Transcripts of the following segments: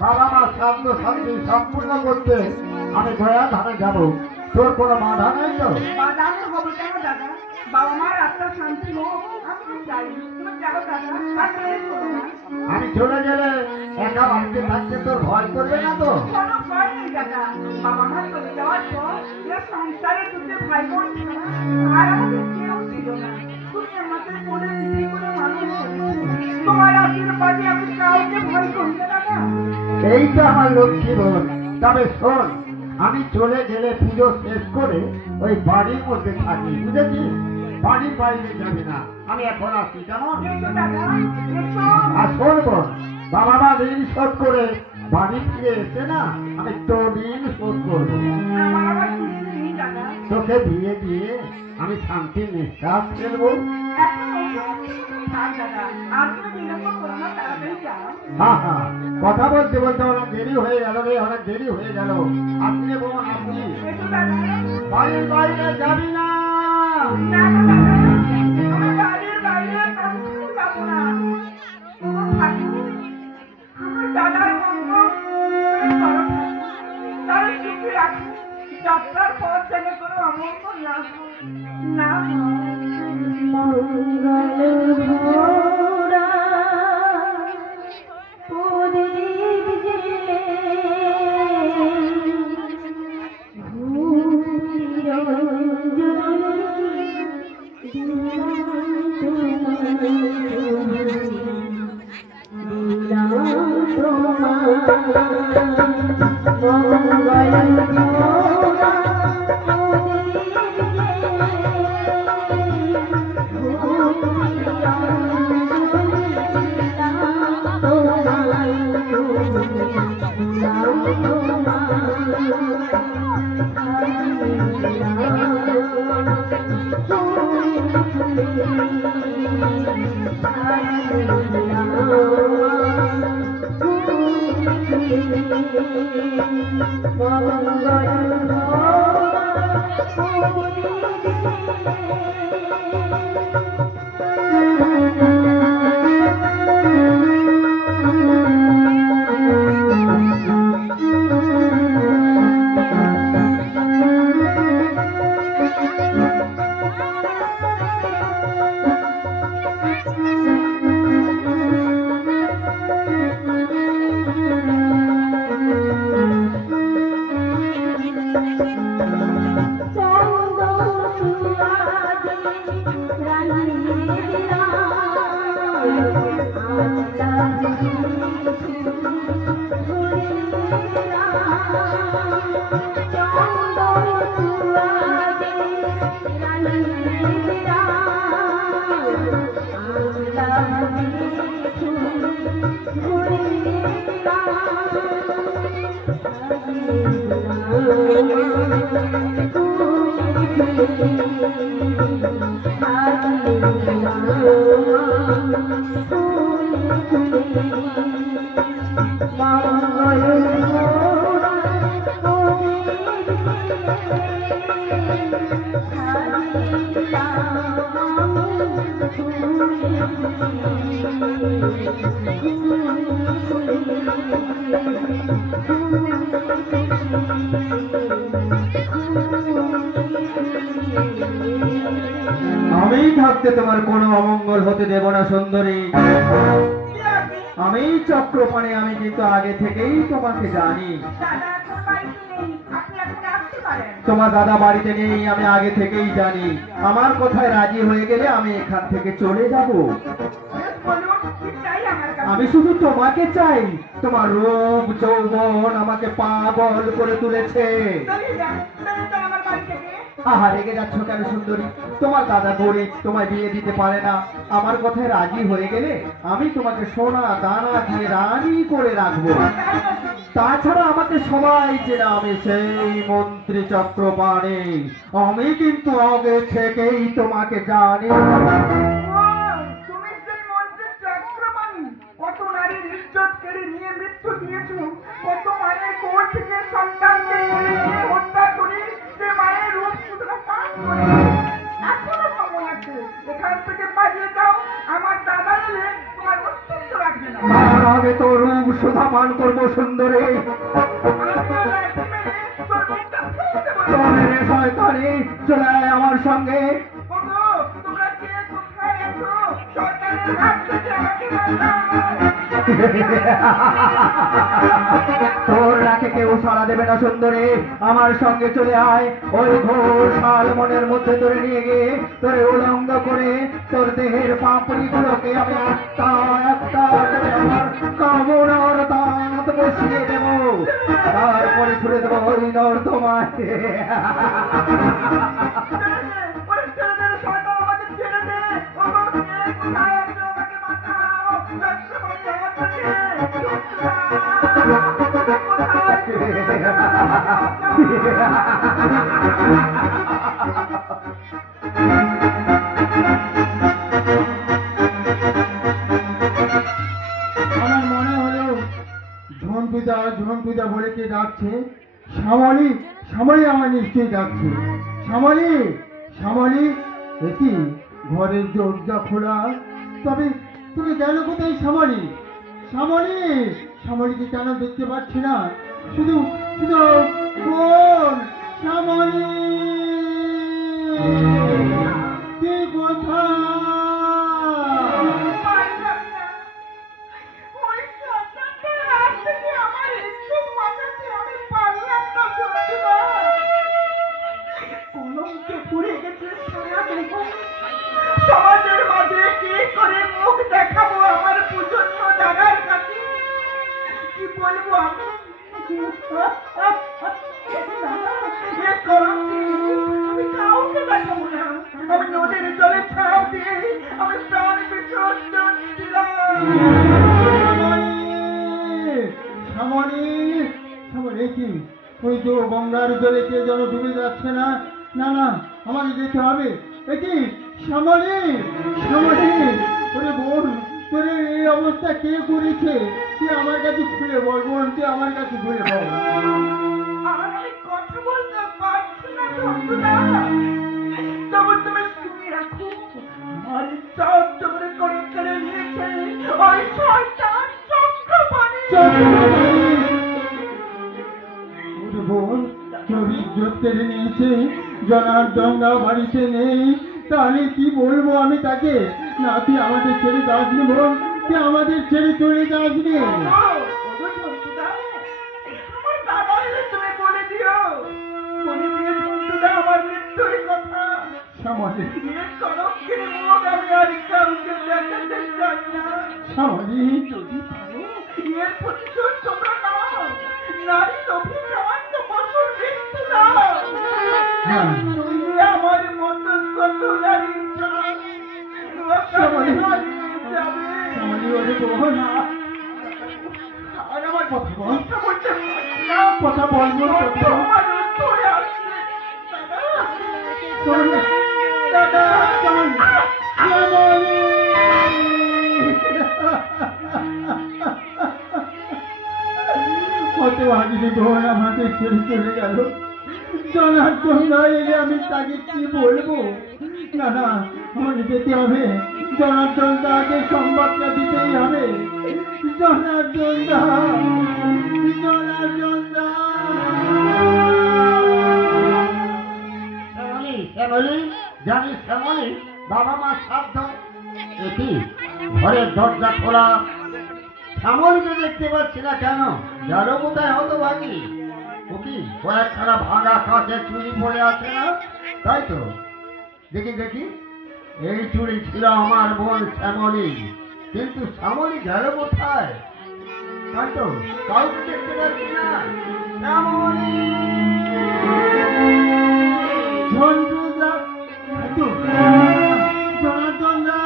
বাবা মার সাধ্য শান্তি সম্পূর্ণ করতে আমি দয়া ধানে যাব। তোর কোনো বাধা নেই তো? বাধা হবে কেন দাদা? বাবা মার আত্মার শান্তি হোক আমি চাই। তুমি যাও দাদা, আমি চলে গেলে একা বাড়িতে থাকতে তোর ভয় করবে না তো? কোনো ভয় নেই দাদা। বাবা মা চলে যাওয়ার পর সংসারে দুটো ভাই বোন ছিল না, আর আমাদের কেউ ছিল না। তুমি আমাকে বলে নিজেই করে মানুষ করেছো। তোমার আশীর্বাদে আমি কাউকে ভয় করি না দাদা। এই তো আমার লক্ষ্মী বোন। তবে শোন, আমি চলে গেলে পুজো শেষ করে ওই বাড়ির মধ্যে থাকি, বুঝেছিস? বাড়ির বাইরে যাবি না। আমি এখন আসি, কেমন? আর শোন বোন, বাবা মা ঋণ শোধ করে বাড়ি ফিরে এসে না আমি তোর ঋণ শোধ করবো। তোকে দিয়ে দিয়ে আমি শান্তির নিঃশ্বাস ফেলবো। হ্যাঁ হ্যাঁ, কথা বলতে বলতে অনেক দেরি হয়ে গেল রে, অনেক দেরি হয়ে গেল। আপনি বোন, আপনি বাড়ির বাইরে যাবি না। যাত্রার পর যেন কোনো অমঙ্গল না মঙ্গল ঘোড়া প্রদীপ জেলে আমি থাকতে তোমার কোনো অমঙ্গল হতে দেব না সুন্দরী। আমি চক্রপাণি, আমি কিন্তু আগে থেকেই তোমাকে জানি। তোমার দাদা বাড়িতে নেই, আমি আগে থেকেই জানি। আমার কথায় রাজি হয়ে গেলে আমি এখান থেকে চলে যাব। কি চাই আমার কাছে? আমি শুধু তোমাকে চাই। তোমার রূপ যৌবন আমাকে পাগল করে তুলেছে। চলে যা, চলে যা আমার বাড়ি থেকে। আহা, রেগে যাচ্ছ কেন সুন্দরী? তোমার দাদা গরিব, তোমায় বিয়ে দিতে পারে না। আমার কথায় রাজি হয়ে গেলে আমি তোমাকে সোনা দানা দিয়ে রানী করে রাখবো। তাছাড়া আমাকে সবাই চেনে, আমি সেই মন্ত্রী চক্রপাণি। আমি কিন্তু আগে থেকেই তোমাকে জানি। ও, তুমি সেই মন্ত্রী চক্রপাণি। কত নারীর ইজ্জত কেড়ে নিয়ে মৃত্যু দিয়েছো, কত মায়ের কোল থেকে সন্তানকে কেড়ে নিয়ে হত্যা করে সে মায়ের রূপ সুতরা পান করে। এখনো সময় আছে, এখান থেকে পালিয়ে যাও। আমার দাদা এলে তোমার অস্তিত্ব রাখবে না। তার আগে তো রূপ সুধা পান করবো সুন্দরী। আমিও লাঠি মেরে তোর মুখটা ফেলে দেবো। চলে রে শয়তানি, চলে আয় আমার সঙ্গে। ওগো, তোমরা কে কোথায় আছো? সরকারের হাত থেকে আমাকে বাঁচাও। তোর রাখে কেউ সাড়া দেবে না সুন্দরী। আমার সঙ্গে চলে আয়। ওই ঘোর শাল মনের মধ্যে ধরে নিয়ে গিয়ে তোরে উলঙ্গ করে তোর দেহের পাপড়ি গুলোকে আমি একটা একটা করে আমার কামড়ার দাঁত বসিয়ে দেব। তারপরে ছুড়ে দেবো ওই নর্দমায়। ওরে ছেড়ে দে, শয়তান, আমাকে ছেড়ে দে। ওগো, কে কোথায় আছো? আমাকে বাঁচাও। চক্রপাণি হাত থেকে। কোথায়? আমার মনে হলো ঝন্টুদা বলে কে ডাকছে। শ্যামলী, শ্যামলী আমার নিশ্চয়ই ডাকছে। শ্যামলী, শ্যামলী, দেখি ঘরের দরজা খোলা। তবে তুমি গেল কোথায় শ্যামলী? শ্যামলী, শ্যামলীকে কেন দেখতে পাচ্ছি না? শুধু শুধু কোন শ্যামলী কে কোথায়? পারলাম না। ওই শয়তানটার হাত থেকে আমার ইজ্জত বাঁচাতে আমি পারলাম না, চন্দ্রিমা। কলঙ্কে পুড়ে গেছে সারা দেহ। সমাজের মাঝে কি করে মুখ দেখাবো আমার পূজনীয় দাদার কাছে? কি বলবো আমি? এ কলঙ্কে আমি কাউকে দেখাবো না। আমি নদীর জলে ছাও দিয়ে আমি প্রাণ বিসর্জন দিলাম। শ্যামলী, শ্যামলী কি ওই তো গঙ্গার জলে কে যেন ডুবে যাচ্ছে না? না না, আমাকে যেতে হবে। কি শ্যামলী, শ্যামলী, ওরে বোন, তোর এই অবস্থা কে করেছে? তুই আমার কাছে খুলে বল বোন, তুই আমার কাছে খুলে বল। আমি কথা বলতে পারছি না, চন্দ্রদা। তবু তুমি শুনে রাখো, আমার ইজ্জত জোরে করে কেড়ে নিয়েছে ওই শয়তান চক্রপাণি। ওরে বোন, তোর ইজ্জত কেড়ে নিয়েছে, জনার্দনরা বাড়িতে নেই। তাহলে কি বলবো আমি তাকে? না, তুই আমাদের ছেড়ে যাসনি বোন, তুই আমাদের ছেড়ে চলে যাসনি। ওগো চন্দ্রদা, আমার দাদা এলে তুমি বলে দিও। বলে দিয়ে চন্দ্রদা আমার মৃত্যুর কথা। শ্যামলী, এর কলঙ্কের মুখ আমি আর কাউকে দেখাতে চাই না। শ্যামলী, যদি পারো এর প্রতিশোধ তোমরা নাও। নারীর অভিমান তো পশুর মৃত্যু নাও। নইলে আমার মতো কত নারীর প্রাণ লোকালে হারিয়ে যাবে। শ্যামলী, ওরে বোন, আর আমার কথা বল, কথা বলতে পারছি না। কথা বল বোন, কথা বল। তোমার উত্তরে আসছে। শ্যামলী, দাদা, শ্যামলী, কত ভাগিনী বোন আমাকে ছেড়ে চলে গেল। জনার্দন না এলে আমি তাকে কি বলবো? না না, আমাকে যেতে হবে। জনার্দন দাকে সংবাদটা দিতেই হবে। জনার্দন দা, জনার্দন দা। শ্যামলী, শ্যামলী, জানিস শ্যামলী, বাবা মা শ্রাদ্ধ। এটি ঘরের দরজা খোলা, শ্যামলীকে দেখতে পাচ্ছি না কেন? গেল কোথায় হতভাগী? ও কি কয়েকখানা ভাঙা কাঁচের চুড়ি পড়ে আছে না? তাই তো, দেখি দেখি, এই চুড়ি ছিল আমার বোন শ্যামলী। কিন্তু শ্যামলী গেল কোথায়? তাই তো কাউকে দেখতে পাচ্ছি না। শ্যামলী! ঝন্টুদা, তো, জনার্দন দা,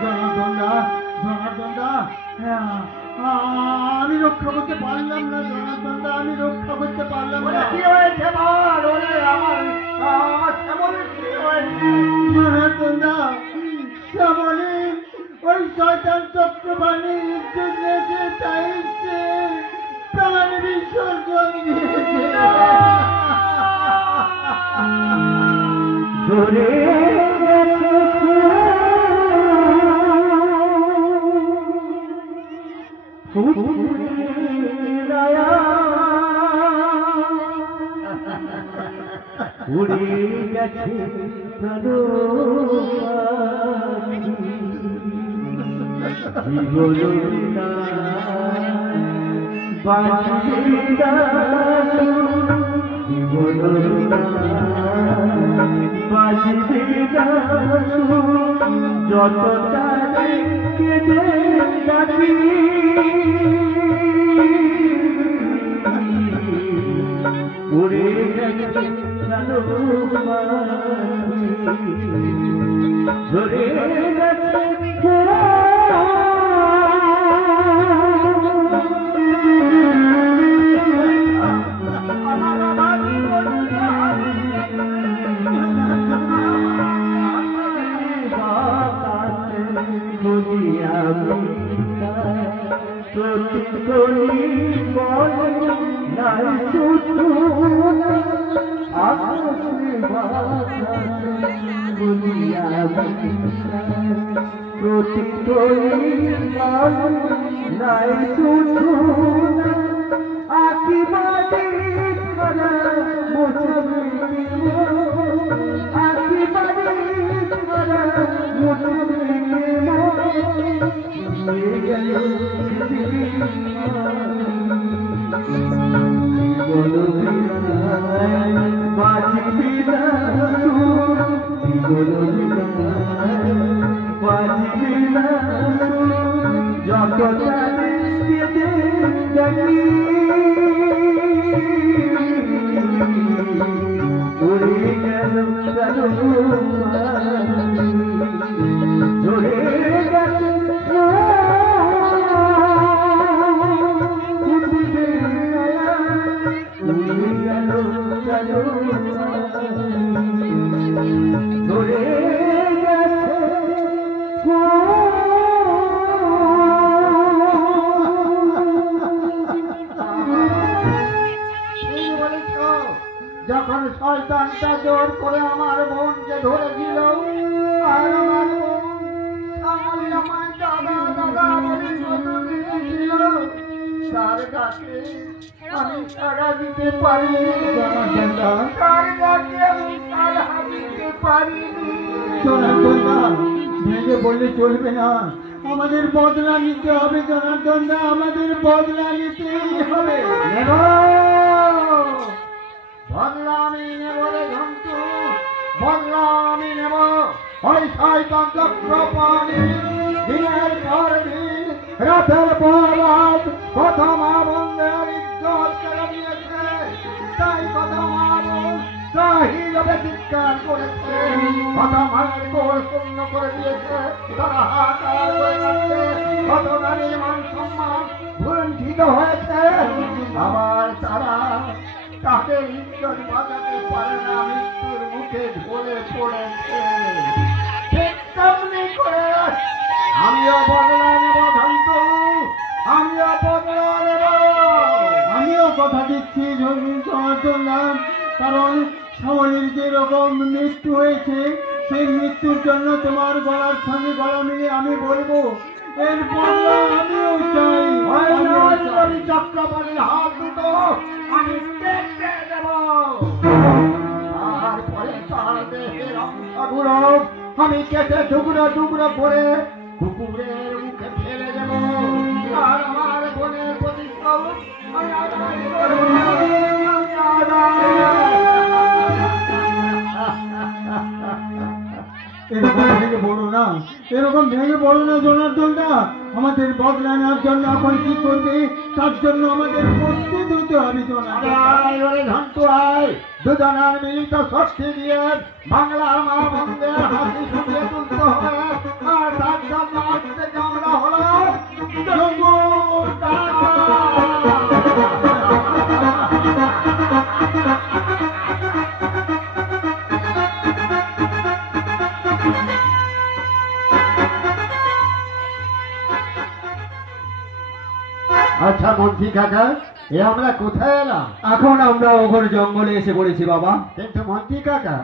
জনার্দন দা, জনার্দন দা, হ্যাঁ, আমি রক্ষা করতে পারলাম না জনার্দন দা, আমি রক্ষা করতে পারলাম ওরে না। কি হয়েছে বল? ওরে আমার শ্যামলীর কি হয়েছে? জনার্দন দা, শ্যামলী ওই শয়তান চক্রবাণী ইজ্জত নিয়েছে, তাই সে প্রাণ বিসর্জন দিয়েছে। ঝরে উড়ে গেছে যতটা কেঁদে ডাকি উড়ে গেছে ঝরে গেছে যখন শয়তানটা জোর করে আমার বোনকে ধরে দিল, আর আমার বোন শ্যামলী আমায় দাদা দাদা বলে জন্ম দিয়েছিল, তার ডাকে আমি সাড়া দিতে পারিনি, তার ডাকে আমি সাড়া দিতে পারিনি। জনার্দন দা, ভেঙে বললে চলবে না, আমাদের বদলা নিতে হবে জনার্দন দা, আমাদের বদলা নিতেই হবে। নেব বদলা আমি নেব রে ঝন্টু, বদলা আমি নেব। ওই শয়তান চক্রপাণী দিনের পর দিন রাতের পর রাত কত মা বোনদের ইজ্জত কেড়ে নিয়েছে, তাই কত মা বোন শহীদ চিৎকার করেছে, কত মায়ের কোল শূন্য করে দিয়েছে, তারা হাহাকার করে যাচ্ছে, কত নারীর মান সম্মান ভুলণ্ঠিত হয়েছে, আবার তারা তাকে ইজ্জত বাঁচাতে পারে না, মৃত্যুর মুখে ঢলে পড়েছে। ঠিক তেমনি করে আমিও বদলা নেব ঝন্টু, আমিও বদলা নেব। আমিও কথা দিচ্ছি জনার্দন দা, কারণ শ্যামলীর যেরকম মৃত্যু হয়েছে সেই মৃত্যুর জন্য তোমার গলার সঙ্গে গলা মিলিয়ে আমি বলবো এর বদলা আমিও চাই। আমি চক্রপাণীর হাত দুটো আমি কেটে দেব, তারপরে তার দেহের অংশগুলো আমি কেটে টুকরো টুকরো করে কুকুরের মুখে ফেলে দেব, আর আমার বোনের প্রতিশোধ আমি আদায় করব, আমি আদায়। এরকম ভেঙে পড়ো না, এরকম ভেঙে পড়ো না জনার্দনদা। আমাদের বদলা নেওয়ার জন্য এখন কি করবে তার জন্য আমাদের প্রস্তুত হতে হবে জনার্দন। আয় ওরে ঘন্টু আয়, দুজনের মিলিত শক্তি দিয়ে বাংলার মা বন্ধের হাসি ফুটিয়ে তুলতে হবে। আর তার জন্য আজ থেকে আমরা হলো জঙ্গল দাদা। আচ্ছা মন্ত্রী কাকা, এ আমরা কোথায় এলাম? এখন আমরা ওঘর জঙ্গলে এসে পড়েছি বাবা। কিন্তু মন্ত্রী কাকা,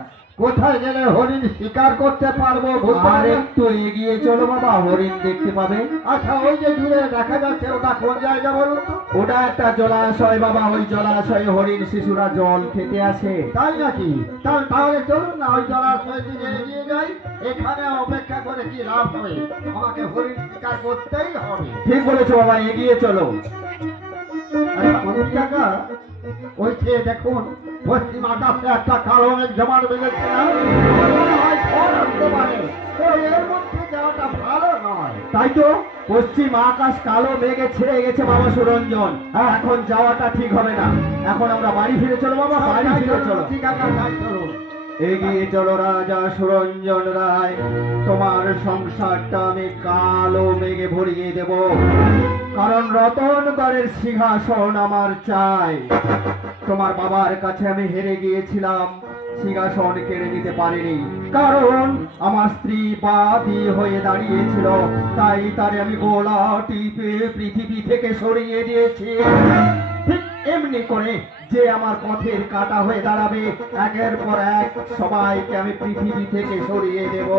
কোথায় গেলে হরিণ শিকার করতে পারবো? আর একটু এগিয়ে চলো বাবা, হরিণ দেখতে পাবে। আচ্ছা ওই যে দূরে দেখা যাচ্ছে, ওটা কোন জায়গা বলুন তো? ওটা একটা জলাশয় বাবা, ওই জলাশয়ে হরিণ শিশুরা জল খেতে আসে। তাই নাকি? তাহলে চলুন না ওই জলাশয়ের দিকে এগিয়ে যাই। এখানে অপেক্ষা করে কি লাভ হবে? আমাকে হরিণ শিকার করতেই হবে। ঠিক বলেছো বাবা, এগিয়ে চলো। আচ্ছা মন্ত্রী কাকা, ওই যে দেখুন পশ্চিম আকাশে একটা কালো মেঘ জমাট বেঁধেছে না? মনে হয় ঝড় আসতে পারে। তো এর মধ্যে যাওয়াটা ভালো নয়। তাই তো, পশ্চিম আকাশ কালো মেঘে ছেড়ে গেছে বাবা সুরঞ্জন। এখন যাওয়াটা ঠিক হবে না। এখন আমরা বাড়ি ফিরে চলো বাবা, বাড়ি ফিরে চলো। ঠিক আছে, তাই চলুন। এগিয়ে চলো রাজা সুরঞ্জন রায়, তোমার সংসারটা আমি কালো মেঘে ভরিয়ে দেব। কারণ রতনগড়ের সিংহাসন আমার চাই। তোমার বাবার কাছে আমি হেরে গিয়েছিলাম, সিংহাসন কেড়ে নিতে পারিনি, কারণ আমার স্ত্রী বাদী হয়ে দাঁড়িয়েছিল। তাই তারে আমি গোলা টিপে পৃথিবী থেকে সরিয়ে দিয়েছি। ঠিক এমনি করে যে আমার পথের কাঁটা হয়ে দাঁড়াবে, একের পর এক সবাইকে আমি পৃথিবী থেকে সরিয়ে দেব।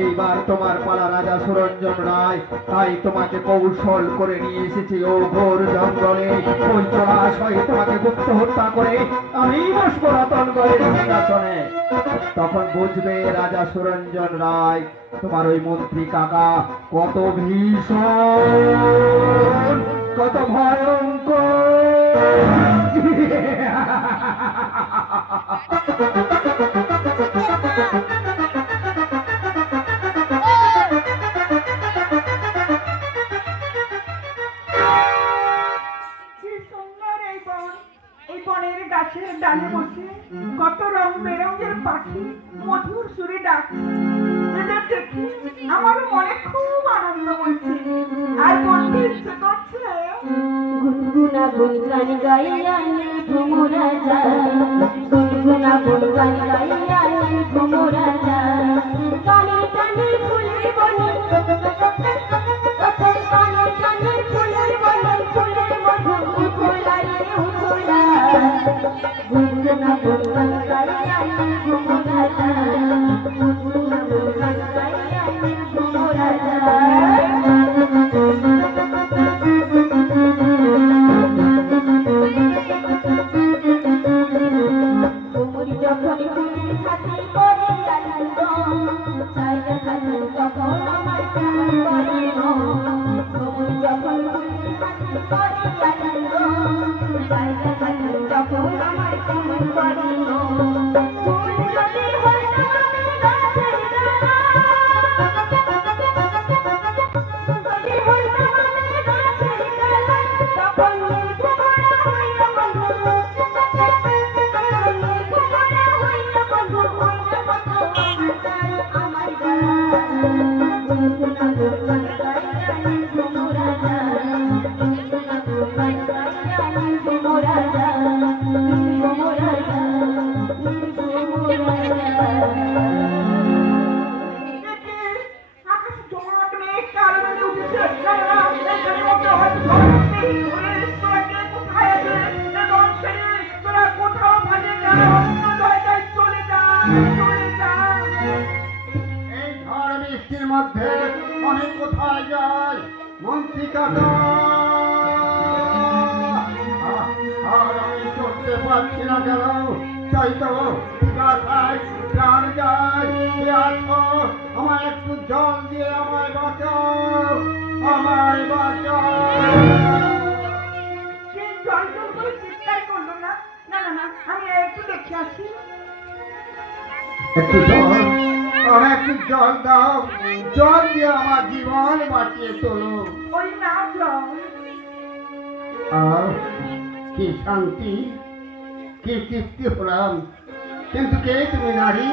এইবার তোমার পালা রাজা সুরঞ্জন রায়। তাই তোমাকে কৌশল করে নিয়ে এসেছি ও ঘোর জঙ্গলে। ওই জলাশয়ে তোমাকে গুপ্ত হত্যা করে আমি বসবো রতনগড়ের সিংহাসনে। তখন বুঝবে রাজা সুরঞ্জন রায়, তোমার ওই মন্ত্রী কাকা কত ভীষণ, কত কি সুন্দর এই বন! এই বনের গাছের ডালে বসে কত রং বেরঙের পাখি মধুর সুরে ডাকে। এদের দেখে আমারও মনে খুব আনন্দ হচ্ছে, আর বলতে ইচ্ছে করছে গুনগুনা গুনগান গাইয়া ঘুমোরা যা, গুনগুনা গুনগান গাইয়া ঘুমোরা যা। কানে কানে ফুলের বনে, কানে কানে ফুলের বনে, ফুলের মধু উথলা রে উথলা। গুনগুনা গুনগান গাইয়া ঘুমোরা যা, গুনগুনা গুনগান গাইয়া ঘুমোরা যা। যখন ফুলের সাথে করে আনন্দ, চাইলে খাতুন তখন আমার কেমন করে মন। যখন ফুলের সাথে করে আনন্দ, চাইলে খাতুন তখন আমার কেমন করে মন। ফুল যদি হতো আমি গাছের ডালা, যদি হতো আমি গাছের ডালা, তখন নীলকুমড়া হইয়া বন্ধু, আমার গলা। গুনগুনা গুনগান গাইয়া ঘুমোরা যা, গুনগুনা গুনগান গাইয়া ঘুমোরা যা, ঘুমোরা যা, ঘুমোরা যা। আকাশে জমাট মেঘ কালো হয়ে উঠেছে। এখানে মধ্যে হয়তো ঝড় আসবে। ওরে তোরা কে কোথায় আছে? এ বন ছেড়ে তোরা কোথাও ভাগে যা, অন্য জায়গায় চলে যা, চলে যা। এই ঝড় বৃষ্টির মধ্যে আমি কোথায় যাই মন্ত্রী কাকা? আর আমি চলতে পারছি না কেন? তাই তো গাছায় প্রাণ যায়। কে আছো? আমায় একটু জল দিয়ে আমায় বাঁচাও, আমায় বাঁচাও। সে জল জল করে চিৎকার করলো না। না না না, আমি একটু দেখে আসি। একটু জল, আমার একটু জল দাও, জল দিয়ে আমার জীবন বাঁচিয়ে তোলো। ওই না জল। আর কি শান্তি, কি তৃপ্তি হলাম। কিন্তু কে তুমি নারী?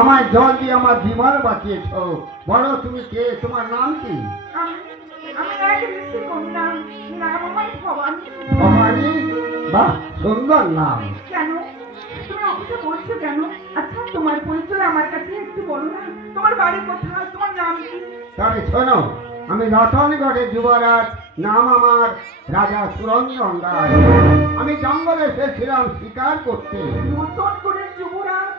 আমার জল দিয়ে আমার জীবন বাঁচিয়েছ। বলো তুমি কে, তোমার নাম কি? আমি এক ঋষি কন্যা, নাম আমার ভবানী। ভবানী? বাহ, সুন্দর নাম। কেন তুমি আমাকে বলছো কেন? আচ্ছা তোমার পরিচয় আমার কাছে একটু বলো না। তোমার বাড়ি কোথায়, তোমার নাম কি? তবে শোনো, আমি রতনগড়ের যুবরাজ, নাম আমার রাজা সুরঞ্জন রায়। আমি জঙ্গলে এসেছিলাম শিকার করতে। নতুন করে যুবরাজ,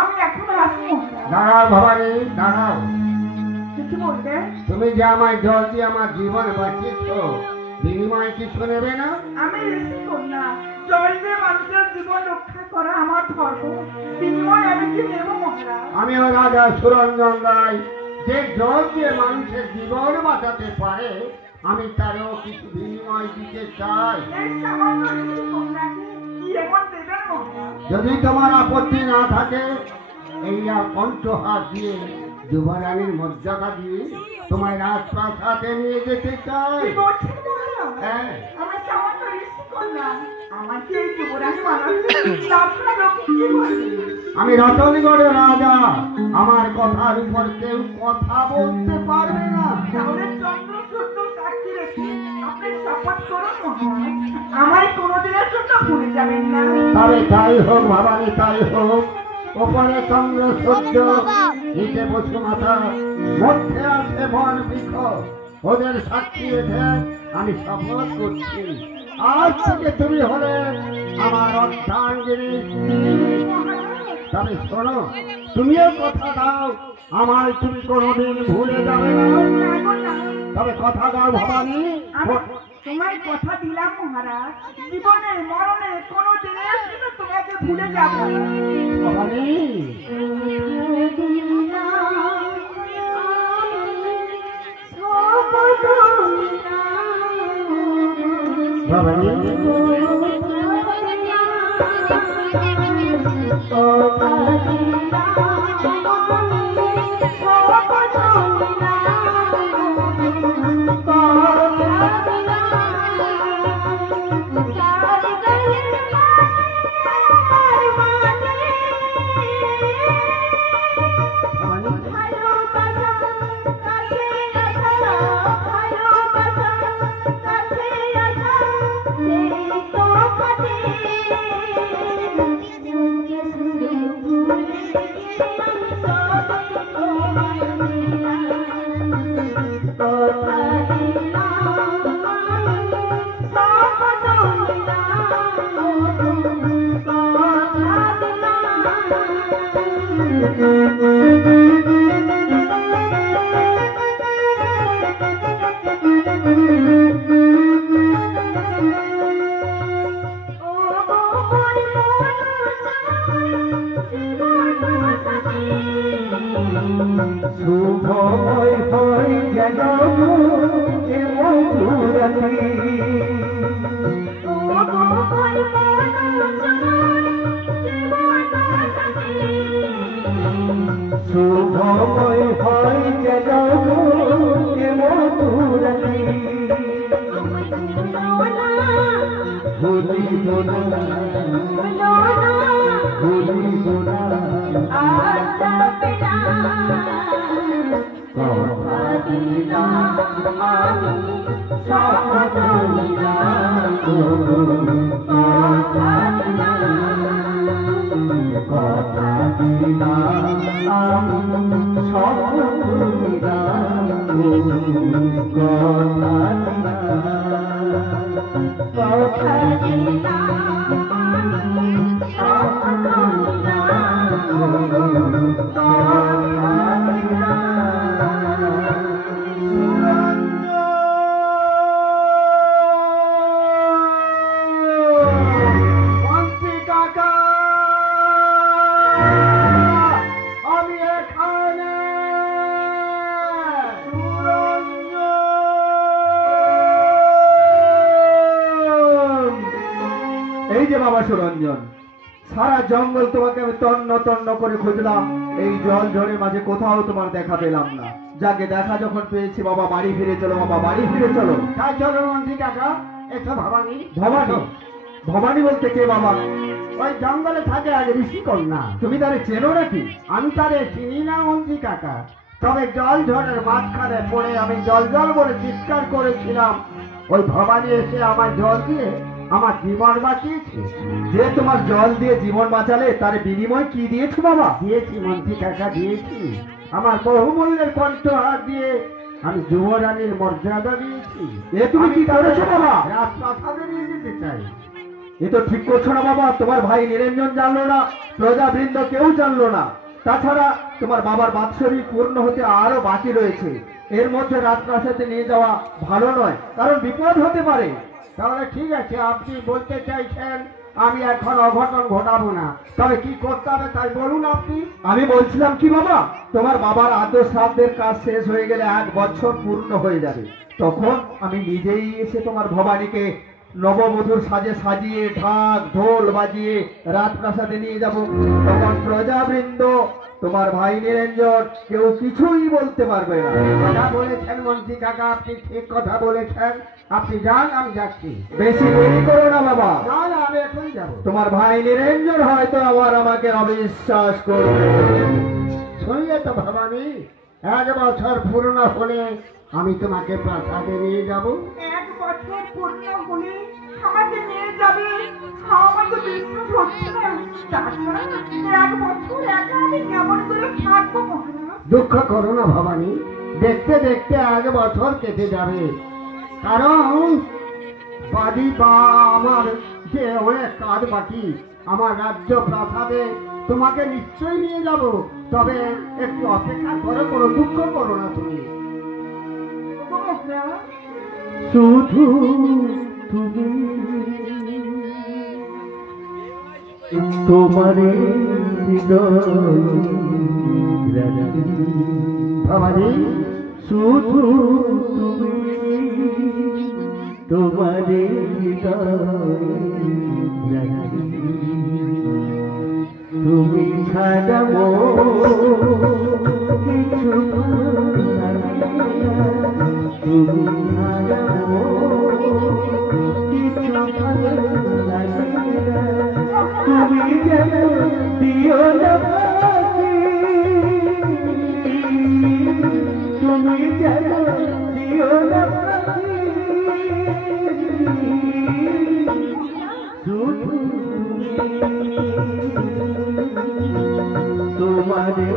আমি এখন আসবো। দাঁড়াও ভবানী, দাঁড়াও। কিছু বলবে? তুমি যে আমায় জল দিয়ে আমার জীবন বাঁচিয়েছ, বিনিময় কিছু নেবে না? আমি ঋষি কন্যা, জল দিয়ে মানুষের জীবন রক্ষা করা আমার ধর্ম। বিনিময় আমি কি নেব মহারাজ? আমিও রাজা সুরঞ্জন রায়, যে জল দিয়ে মানুষের জীবন বাঁচাতে পারে, আমি তারও কিছু বিনিময় দিতে চাই। এই সামান্য ঋষি কন্যাকে কি এমন দেবেন মহারাজ? যদি তোমার আপত্তি না থাকে, এই পঞ্চহাত দিয়ে যুবরানীর মর্যাদা দিয়ে তোমায় রাজপ্রাসাদে নিয়ে যেতে চাই। কি বলছেন মহারাজ? হ্যাঁ, আমি সামান্য ঋষি কন্যা, আমাকে এই যুবরানী বানাচ্ছে। আপনারা লোক কি বলবে? আমি রতনগড়ের রাজা, আমার কথার উপর কেউ কথা বলতে পারবে না। তাহলে চন্দ্র সূর্য সাক্ষী রেখে আপনি শপথ করুন মহারাজ, আমায় কোনোদিনের জন্য ভুলে যাবেন না। তবে তাই হোক ভবানী, তাই হোক। ওপরে চন্দ্র সূর্য, নিচে বসুমাতা, মধ্যে আছে বন বৃক্ষ, ওদের সাক্ষী রেখে আমি শপথ করছি, আজ থেকে তুমি হলে আমার অর্ধাঙ্গিনী। তবে শোনো, তুমিও কথা দাও, আমায় তুমি কোনোদিন ভুলে যাবে না। তবে কথা দাও ভবানী। আমি তোমায় কথা দিলাম মহারাজ, জীবনে মরণে কোনো দিনের জন্য তোমাকে ভুলে যাব না। ভবানী, ভবানী, শুভময় হয় যেন এ মধুরাতি, শুভময় হয় যেন এ মধুরাতি, ভুলিব না, ভুলিব না কথা দিলাম আমি, শপথ নিলাম, কথা দিলাম আমি, শপথ নিলাম, কথা মন্ত্রী কাকা, আমি এখানে। এই যে বাবা সুরঞ্জন, সারা জঙ্গল তোমাকে আমি তন্ন তন্ন করে খুঁজলাম, এই জল ঝড়ের মাঝে কোথাও তোমার দেখা পেলাম না। যাকে দেখা যখন পেয়েছি, বাবা বাড়ি ফিরে চলো, বাবা বাড়ি ফিরে চলো। তাই চলো মন্ত্রী কাকা, এসো ভবানী। ভবানী? ভবানী বলতে কে বাবা? ওই জঙ্গলে থাকে আগে ঋষি কন্যা। তুমি তারে চেনো নাকি? আমি তারে চিনি না মন্ত্রী কাকা, তবে জল ঝড়ের মাঝখানে পড়ে আমি জল জল বলে চিৎকার করেছিলাম, ওই ভবানী এসে আমার জল দিয়ে আমার জীবন বাঁচিয়েছে। যে তোমার জল দিয়ে জীবন বাঁচালে, তার বিনিময় কি দিয়েছো বাবা? দিয়েছি মন্ত্রী কাকা, দিয়েছি আমার বহুমূল্যের কণ্ঠহার দিয়ে আমি যুবরানীর মর্যাদা দিয়েছি। এ তুমি কি করেছো বাবা? রাজপ্রাসাদে নিয়ে যেতে চাই। এ তো ঠিক করছো না বাবা। তোমার ভাই নিরঞ্জন জানলো না, প্রজাবৃন্দ কেউ জানলো না। তাছাড়া তোমার বাবার বাৎসরিক পূর্ণ হতে আরো বাকি রয়েছে। এর মধ্যে রাজপ্রাসাদে নিয়ে যাওয়া ভালো নয়, কারণ বিপদ হতে পারে। তাহলে ঠিক আছে, আপনি বলতে চাইছেন আমি এখন অঘটন ঘটাবো না, তবে কি করতে হবে তাই বলুন আপনি। আমি বলছিলাম কি বাবা, তোমার বাবার আদ্য শ্রাদ্ধের কাজ শেষ হয়ে গেলে 1 বছর পূর্ণ হয়ে যাবে। তখন আমি নিজেই এসে তোমার ভবানীকে নববধূর সাজে সাজিয়ে ঢাক ঢোল বাজিয়ে রাজপ্রাসাদে নিয়ে যাব। তখন প্রজাবৃন্দ, তোমার ভাই নিরঞ্জন কেউ কিছুই বলতে পারবে না। কথা বলেছেন মন্ত্রী কাকা, আপনি ঠিক কথা বলেছেন। আপনি যান, আমি যাচ্ছি। বেশি দেরি করো না বাবা। না না, আমি এখনই যাবো। তোমার ভাই নিরঞ্জন হয়তো আবার আমাকে অবিশ্বাস করবে। শুনলে তো ভবানী, 1 বছর পূর্ণ হলে আমি তোমাকে প্রাসাদে নিয়ে যাব। 1 বছর পূর্ণ হলে আমাকে নিয়ে যাবে? আমার তো বিশ্বাস হচ্ছে না। তাছাড়া 1 বছর একা আমি কেমন করে থাকবো মহারাজ? দুঃখ করো না ভবানী, দেখতে দেখতে 1 বছর কেটে যাবে। কারণ বাড়ি বা আমার যে অনেক কাজ বাকি, আমার রাজ্য প্রাসাদে তোমাকে নিশ্চয়ই নিয়ে যাব। তবে একটু অপেক্ষা করো, কোনো দুঃখ করো না তুমি। মহারাজ, শুধু তুমি তোমারে ভবানী, শুধু তুমি তোমারে তুমি ছাড়া কিছু তুমি ছাড়া কিছু তুমি যেন দিও না ফাঁকি, তুমি যেন দিও না ফাঁকি, শুধু তোমারে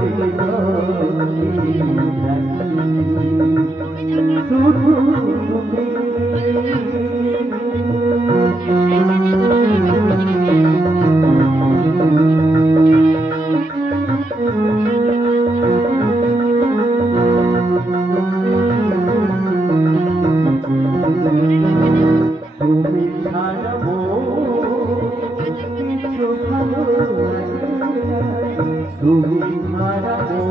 শুধু তুমি ছাড়বো কিছু ভালো তুমি ছাড়বো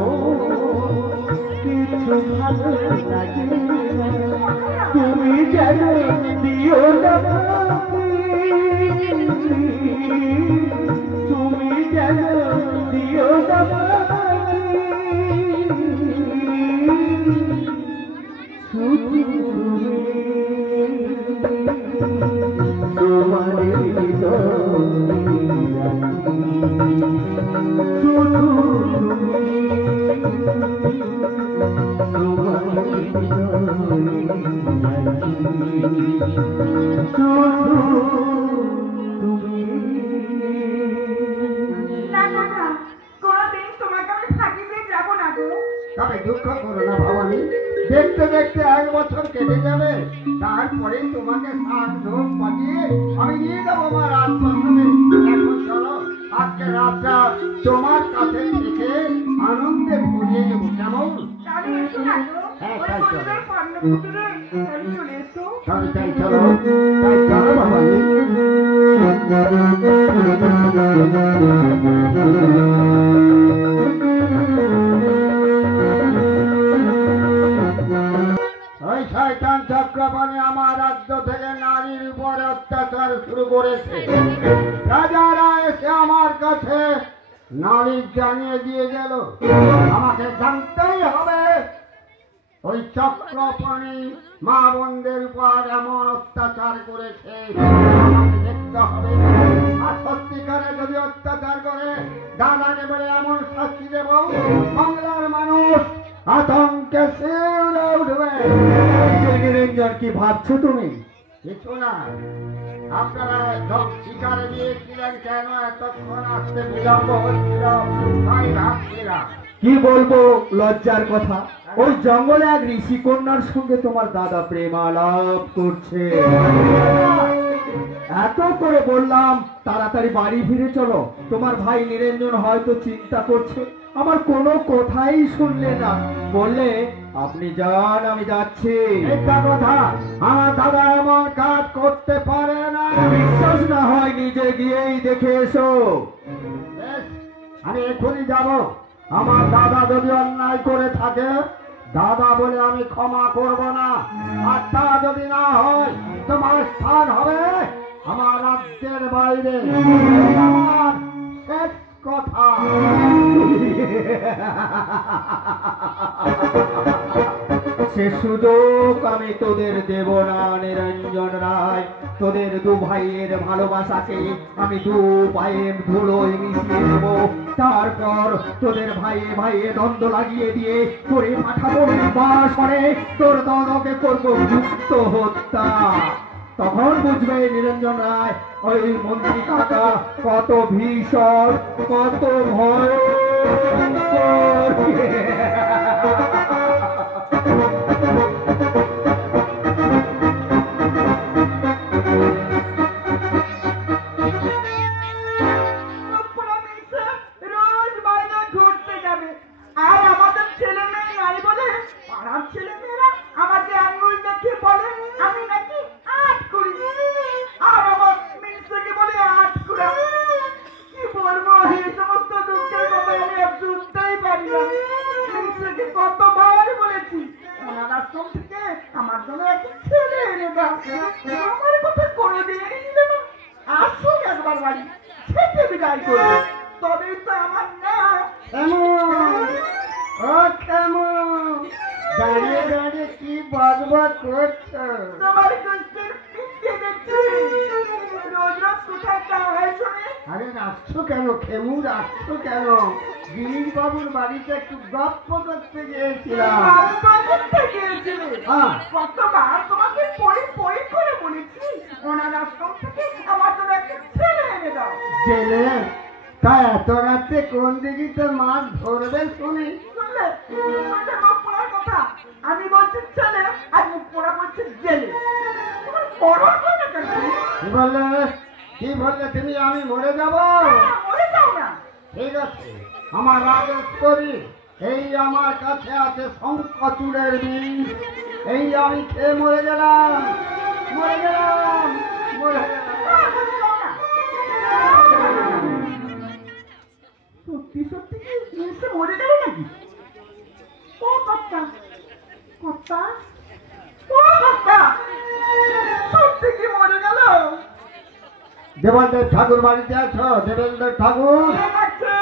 কিছু ভালো লাগে তুমি যেন দিও না তুমি যেন দিও না শুধু তোমারে শুধু না কাকা, কোনোদিন তোমাকে আমি ফাঁকি দিয়ে যাবো না গো। তবে দুঃখ করো না ভবানী, দেখতে দেখতে 1 বছর কেটে যাবে। তারপরে তোমাকে শাক ঢোক বাজিয়ে আমি নিয়ে যাবো আমার রাজপ্রাসাদে। এখন চলো, আজকে রাতটা তোমার কাছে থেকে আনন্দে ভরিয়ে দেবো, কেমন? তাহলে এসো না গো, হ্যাঁ, ওই তাই চলো। বন্ধুদের কর্ণপুকুরে চলে এসো। তাই চলো, তাই চলো ভবানী। ওই শয়তান চক্রপাণি আমার রাজ্য থেকে নারীর উপরে অত্যাচার শুরু করেছে। রাজারা এসে আমার কাছে নালিশ জানিয়ে দিয়ে গেল। আমাকে জানতেই হবে ওই চক্রপাণি মা বোনদের উপর এমন অত্যাচার করেছে, আমাকে দেখতে হবে। আর সত্যিকারে যদি অত্যাচার করে দাদাকে বলে এমন শাস্তি দেব, বাংলার মানুষ আতঙ্কে শিউরে উঠবে। নিরঞ্জন, কি ভাবছো তুমি? কিছু না। আপনারা শিকারে গিয়েছিলেন কেন এতক্ষণ আসতে বিলম্ব হচ্ছিল তাই ভাবছিলাম। কি বলবো লজ্জার কথা, ওই জঙ্গলে এক ঋষি কন্যার সঙ্গে তোমার দাদা প্রেমালাপ করছে। এত করে বললাম তাড়াতাড়ি বাড়ি ফিরে চলো, তোমার ভাই নিরঞ্জন হয়তো চিন্তা করছে। আমার কোনো কথাই শুনলে না, বললে আপনি যান আমি যাচ্ছি। একটা কথা, আমার দাদা এমন কাজ করতে পারে না। বিশ্বাস না হয় নিজে গিয়েই দেখে এসো। বেশ, আমি এখনই যাব। আমার দাদা যদি অন্যায় করে থাকে দাদা বলে আমি ক্ষমা করব না। আর তা যদি না হয় তোমার স্থান হবে আমার রাজ্যের বাইরে। এই আমার শেষ কথা। সে সুযোগ আমি তোদের দেব না নিরঞ্জন রায়। তোদের দু ভাইয়ের ভালোবাসাকে আমি দু পায়ের ধুলোয় মিশিয়ে দেব। তারপর তোদের ভাইয়ে ভাইয়ে দ্বন্দ্ব লাগিয়ে দিয়ে করে পাঠাবো নির্বাসনে। তোর দাদাকে করবো গুপ্ত হত্যা। তখন বুঝবে নিরঞ্জন রায় ওই মন্ত্রী কাকা কত ভীষণ, কত ভয়। রোজ বাইরে ঘুরতে যাবে, আর আমাদের ছেলে মেয়ে নাই বলে পাড়ার ছেলে মেয়েরা আমাকে আঙুল দেখে বলে আমি নাকি আট করি, আর আমার মিনসেকে বলে আট করা। কি বলবো, এই সমস্ত দুঃখের কথা আমি আর শুনতেই পারি না। মিনসেকে কতবার বলেছি ওনার আশ্রম থেকে আমার জন্য একটা ছেলে এনে দাও, আমার কথা কোনোদিন নিবে না। আসুক একবার বাড়ি, ছেড়ে বিদায় করবে, তবেই তো আমার না। কেমন ও কেমন দাঁড়িয়ে দাঁড়িয়ে কি বকবক করছো? তোমার কষ্টের পিঠে দেখছি, রোজ রোজ কোথায় যাওয়া হয় শুনে। আরে রাখছো কেন খেমু, রাখছো কেন? গিরিশ বাবুর বাড়িতে একটু গপ্প করতে গিয়েছিলাম। আমি তো করতে গিয়েছিলে। হ্যাঁ। কতবার তোমাকে পড়ি পড়ি করে বলেছি ওনার আশ্রম থেকে আমার জন্য একটা ছেলে এনে দাও। জেলে? তা এত রাত্রে কোন দিকে মাছ ধরবে শুনি? শুনলে তোমাদের মুখ পড়ার কথা, আমি বলছি ছেলে আর মুখ পড়া বলছি জেলে। তোমার পড়ার কথা কেন? কি বললে? কি বললে তুমি? আমি মরে যাব? মরে যাও না। ঠিক আছে, আমার আদেশ করি। এই আমার কাছে আছে শঙ্খচূড়ের বীজ, এই আমি খেয়ে মরে গেলাম, মরে গেলাম, মরে গেলাম। মরে যাও না। সত্যি সত্যি কি জিনিসটা মরে গেল নাকি? ও কর্তা, কর্তা, ও কর্তা, সত্যি কি মরে গেল? দেবলদেব ঠাকুর বাড়িতে আছো? দেবেন্দ্র ঠাকুর? কে ডাকছে?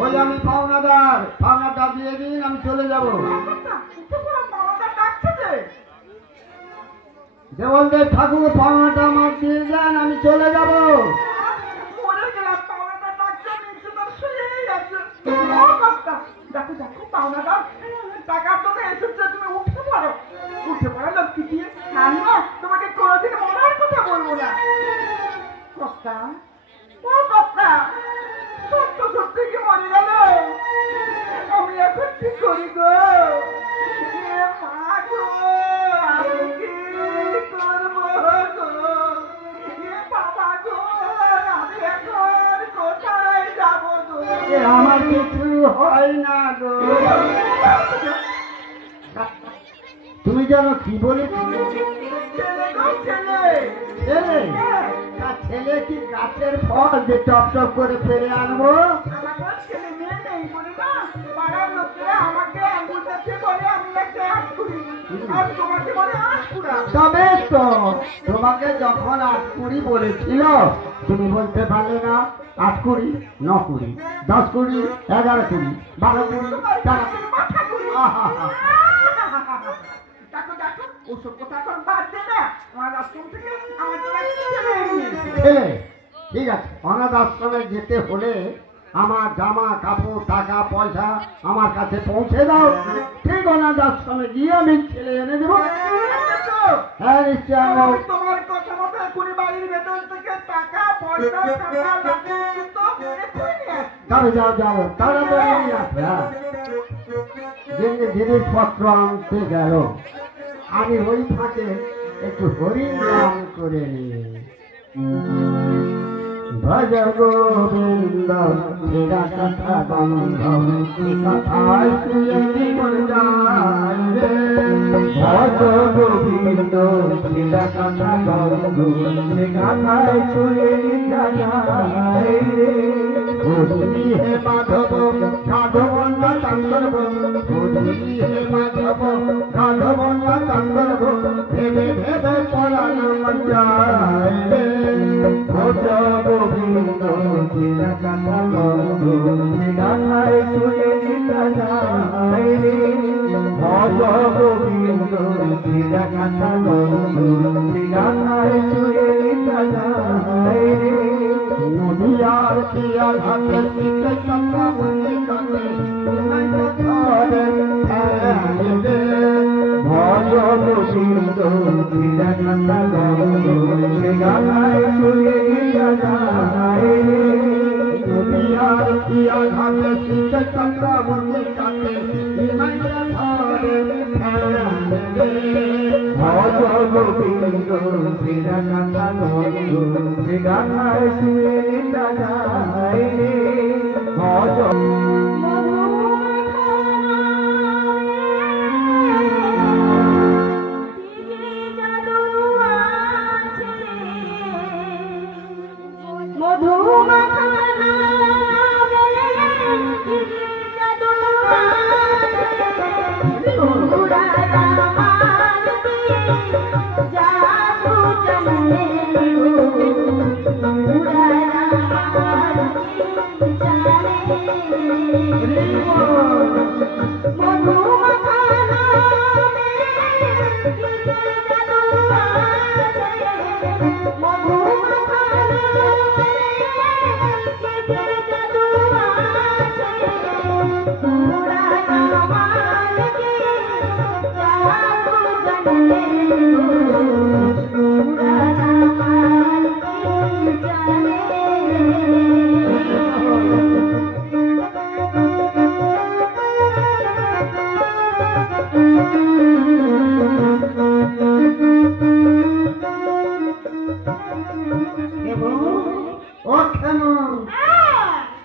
ওই আমি পাওনাদার, পাওনাটা দিয়ে দিন, আমি চলে যাব। কর্তা, উঠে পড়ো, বাবাটা ডাকছে যে। দেবলদেব ঠাকুর পাওনাটা আমার দিয়ে দেন, আমি চলে যাব। মরে গেলাম, পাওনাটা ডাকছে, নিচে তার শুয়েই আছে। ও কর্তা, দেখো দেখো পাওনাটা টাকার জন্য এসেছে, তুমি উঠতে পারো। উঠে পড়ো লক্ষ্মী দিয়ে, আমি না তোমাকে কোনোদিন মরার কথা বলবো না। কর্তা, ও কর্তা, সত্য সত্যি কি মরে গেল? আমি এখন কি করি গো? এ মা গো, আমি কি করবো গো? এ বাবা গো, আমি এখন কোথায় যাবো গো? এ আমার কিছু হয় না গো। তুমি জানো কি বলেছিলে? ছেলে গো ছেলে, ছেলে? হ্যাঁ, তা ছেলে কি গাছের ফল যে টপ টপ করে পেরে আনবো? আমার কোনো ছেলে মেয়ে নেই বলে না, পাড়ার লোকেরা আমাকে আঙুল দেখে বলে আমি একটা আট করি, আর তোমাকে বলে আট কুড়া। তবে তো তোমাকে যখন 8 কুড়ি বলেছিল তুমি বলতে পারলে না 8 কুড়ি 9 কুড়ি 10 কুড়ি 11 কুড়ি 12 কুড়ি 13 মাথা ঘুরি। আহা হা। দেখো দেখো ওসব কথা এখন বাদ দে না, আমার আশ্রম থেকে আমার জন্য একটা ছেলে এনেছে। ছেলে ঠিক আছে, অনাথ আশ্রমে যেতে হলে আমার জামা কাপড় টাকা পয়সা আমার কাছে পৌঁছে দাও, ঠিক অনাথ আশ্রমে গিয়ে আমি ছেলে এনে দেবো। হ্যাঁ নিশ্চয় আনবো। আমি তোমার কথা মতো এখনই বাড়ির ভেতর থেকে টাকা পয়সা টাকা লাগে তো এখনই নিয়ে আসি। তবে যাও যাও তাড়াতাড়ি নিয়ে আসবে। হ্যাঁ যে জিনিসপত্র আনতে গেল আমি ওই ফাঁকে একটু হরিণ নাম করে নিই। ভজ গোবিন্দ সেরা কথা বন্ধ কথায় শুয়ে জীবন যায় রে। ভজ গোবিন্দ সেরা কথা বন্ধ সে কথায় শুয়ে যায় রে। হরি হে মাধব সাধব না তাঙ্গব, হরি হে মাধব সাধব না তাঙ্গব, ভেবে ভেবে পড়ানো যায় রে। ভজ গোবিন্দ সেরা কথা বন্ধ সে কথায় শুয়ে যায় রে। ভজ গোবিন্দ সেরা কথা বন্ধ সে কথায় শুয়ে যায় রে। নদিয়ার পিয়ার হাতে পিতে চন্দ্রা বন্দি কাটে ধরে ঠেলে ভজ গোবিন্দ ধীরে কথা বন্ধ সে গানায় শুয়ে যায় রে। নদিয়ার পিয়ার হাতে পিতে চন্দ্রা বন্দি কাটে ধরে ঠেলে ভজ গোবিন্দ ধীরে কথা বন্ধ সে গানায় শুয়ে যায় রে। ভজ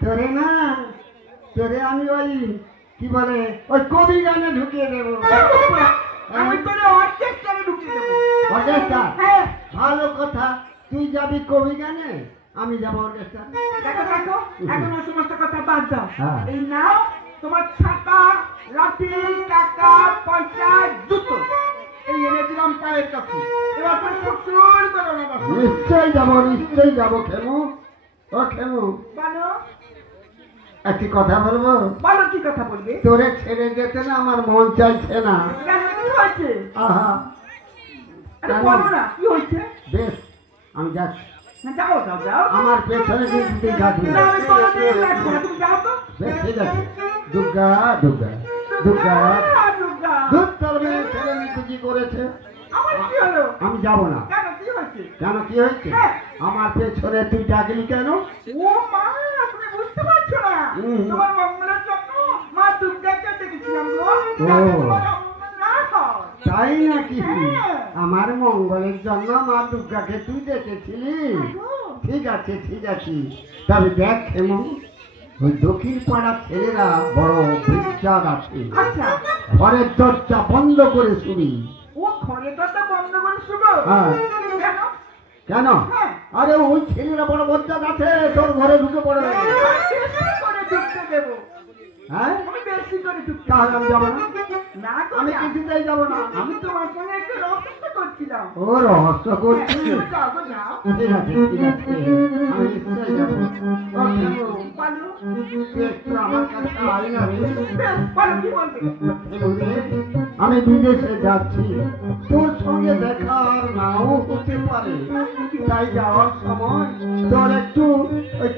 তোরে না তোরে আমি ওই কি বলে ওই কবি গানে ঢুকিয়ে দেবো। আমি তোরে অর্কেস্ট্রারে ঢুকিয়ে দেবো। অর্কেস্ট্রা হ্যাঁ ভালো কথা, তুই যাবি কবি গানে আমি যাবো অর্কেস্ট্রা। দেখো দেখো এখন ওই সমস্ত কথা বাদ দাও। হ্যাঁ। এই নাও তোমার ছাতা লাঠি টাকা পয়সা জুতো এই এনে দিলাম পায়ের কাছে। এবার তো সুর করো না বাবা। নিশ্চয়ই যাবো খেমু। ও খেমু বলো একটি কথা বলবো। বলো কি কথা বলবে? তোরে ছেড়ে যেতে না আমার মন চাইছে না। কেন কি হয়েছে? আহা আরে বলো না কি হয়েছে? বেশ আমি যাচ্ছি, না যাও যাও যাও। আমার পেছনে কিন্তু যাচ্ছি। না আমি কোনোদিন লাগবো না, তুমি যাও তো। বেশ ঠিক আছে। দুর্গা দুর্গা দুর্গা দুর্গা দুধ তোর মেয়ে ছেলে নিতে কি করেছে? আমার কি হলো? আমি যাবো না। কেন কি হয়েছে? কেন কি হয়েছে? হ্যাঁ। আমার পেছনে তুই ডাকলি কেন? ও মা তুমি বুঝতে পারছো না, হুম। তোমার মঙ্গলের জন্য মা দুর্গাকে ডেকেছিলাম গো। ও। তোমার মঙ্গল না হয়। তাই নাকি? হ্যাঁ। আমার মঙ্গলের জন্য মা দুর্গাকে তুই দেখেছিলি? গো। ঠিক আছে ঠিক আছে, তবে দেখ হেমু, ওই দক্ষিণ পাড়ার ছেলেরা বড় বিজ্ঞান আছে। আচ্ছা ঘরের দরজা বন্ধ করে শুনি। ও ঘরে দরজা বন্ধ করে শুনো? হ্যাঁ। কেন? কেন? হ্যাঁ। আরে ওই ছেলেরা বড় বজ্জাত আছে, তোর ঘরে ঢুকে পড়ে। বেশি করে ঢুকতে দেবো। হ্যাঁ আমি বেশি করে ঢুকতে তাহলে আমি যাবো না। না গো, আমি না। কিছুতেই যাবো না। আমি তোমার সঙ্গে একটু রহস্য করছিলাম। ও রহস্য করছি। যাও গো, যাও। ঠিক আছে ঠিক আছে, আমি নিশ্চয়ই যাবো। ও কেন? বলো। তুই একটু আমার কাছে আয় না রে। বেশ, বলো কি বলবে? এবারে আমি বিদেশে যাচ্ছি, তোর সঙ্গে দেখা আর নাও হতে পারে, তাই যাওয়ার সময় তোর একটু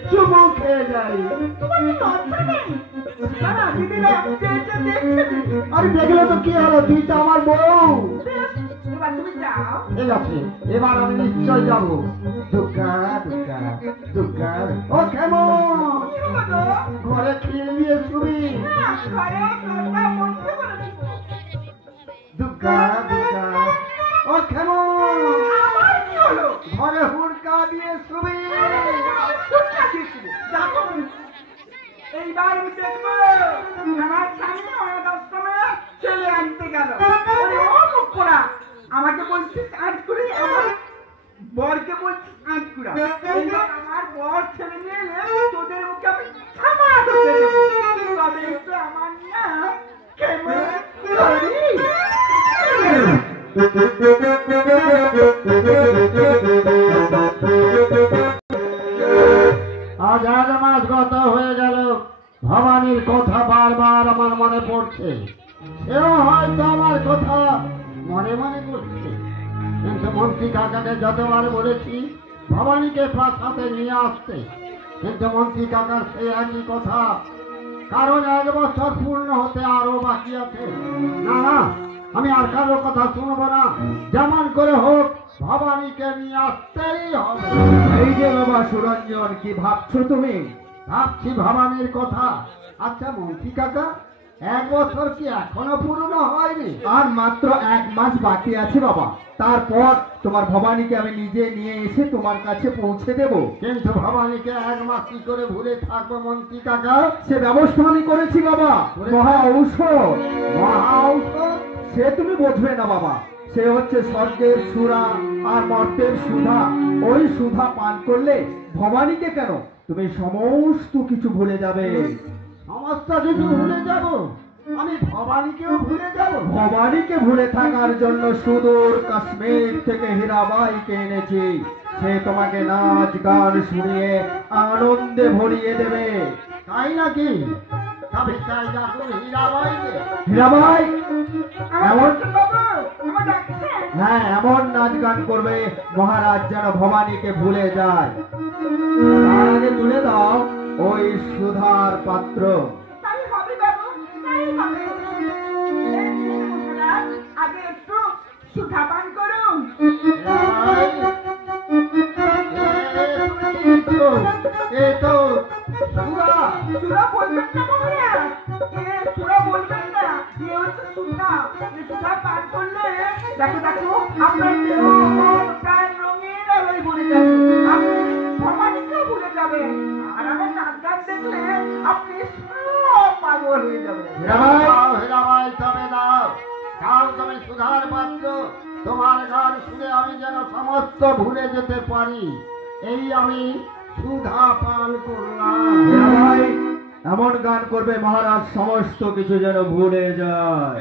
চুমু খেয়ে যাই। তোমার কি লজ্জা নেই? দাঁড়া, দিদিরা চেয়েছে, দেখছে। আর দেখলে তো কি হলো, তুই তো আমার বউ। বেশ, এবার তুমি যাও। ঠিক আছে, এবার আমি নিশ্চয় যাবো। দুর্গা দুর্গা দুর্গা, ও কেমন কি হলো গো? ঘরে খিল দিয়ে শুবি? না, ঘরে দরজা বন্ধ করে দিও। দুর্গা দুর্গা, ও কেমন আবার কি হলো? ঘরে হুড়কা দিয়ে শুবি? কোথা থেকে? দেখো, এইবার আমি দেখবো আমার স্বামী অনাথ আশ্রমে ছেলে আনতে গেল। ওরে ও মুখপোড়া, আমাকে বলছিস আজ করে, আমার বরকে বলছিস আজ কুড়া। এইবার আমার বর ছেলে নিয়ে এলে তোদের মুখে আমি ছামা ধরে দেবো। তবে একটু আমার না কেমন করি। আজ 1 মাস গত হয়ে গেল, ভবানীর কথা বারবার আমার মনে পড়ছে। সেও হয়তো আমার কথা মনে মনে করছে, কিন্তু মন্ত্রী কাকাকে যতবার বলেছি ভবানীকে প্রাসাদে নিয়ে আসতে, কিন্তু মন্ত্রী কাকার সেই একই কথা, কারণ 1 বছর পূর্ণ হতে আরো বাকি আছে। না না, আমি আর কারো কথা শুনবো না, যেমন করে হোক ভবানীকে নিয়ে আসতেই হবে। এই যে বাবা সুরঞ্জন, কি ভাবছো তুমি? ভাবছি ভবানীর কথা। আচ্ছা মন্ত্রী কাকা, 1 বছর কি এখনো পূর্ণ হয়নি? আর মাত্র 1 মাস বাকি আছে বাবা, তারপর তোমার ভবানীকে আমি নিজে নিয়ে এসে তোমার কাছে পৌঁছে দেব। কিন্তু ভবানীকে 1 মাস কি করে ভুলে থাকবো মন্ত্রী কাকা? সে ব্যবস্থা আমি করেছি বাবা, মহা ঔষধ। মহা ঔষধ? সে তুমি বুঝবে না বাবা, সে হচ্ছে স্বর্গের সুরা আর মর্তের সুধা। ওই সুধা পান করলে ভবানীকে কেন, তুমি সমস্ত কিছু ভুলে যাবে। সমস্ত কিছু ভুলে যাব? আমি ভবানীকেও ভুলে যাব? ভবানীকে ভুলে থাকার জন্য সুদূর কাশ্মীর থেকে হীরাবাইকে এনেছি। সে তোমাকে নাচ গান শুনিয়ে আনন্দে ভরিয়ে দেবে। তাই নাকি? তবে তাই ডাকুন হীরাবাইকে। হীরাবাই এমন, বাবু, আমার ডাকছে। হ্যাঁ এমন নাচ গান করবে মহারাজ যেন ভবানীকে ভুলে যায়। তার আগে তুলে দাও ওই সুধার পাত্র। তাই হবে বাবু, তাই হবে। এই নিন মহারাজ, আগে একটু সুধা পান করুন। হীরাবাই, এ তো সুরা। সুরা বলবেন না মহারাজ, সুরা বলবেন না, এ হচ্ছে সুধা। এই সুধা পান করলে দেখো দেখো আপনার দেহ প্রায় রঙিন আলোয় ভরে যাবে। আপনি ভবানীকেও ভুলে যাবেন, আর আমার নাচ গান দেখলে আপনি সব পাগল হয়ে যাবেন। হীরাবাই, দাও হীরাবাই, তবে দাও দাও, তুমি সুধার পাত্র। তোমার গান শুনে আমি যেন সমস্ত ভুলে যেতে পারি, এই আমি সুধা পান করলাম। হীরাবাই এমন গান করবে মহারাজ সমস্ত কিছু যেন ভুলে যায়।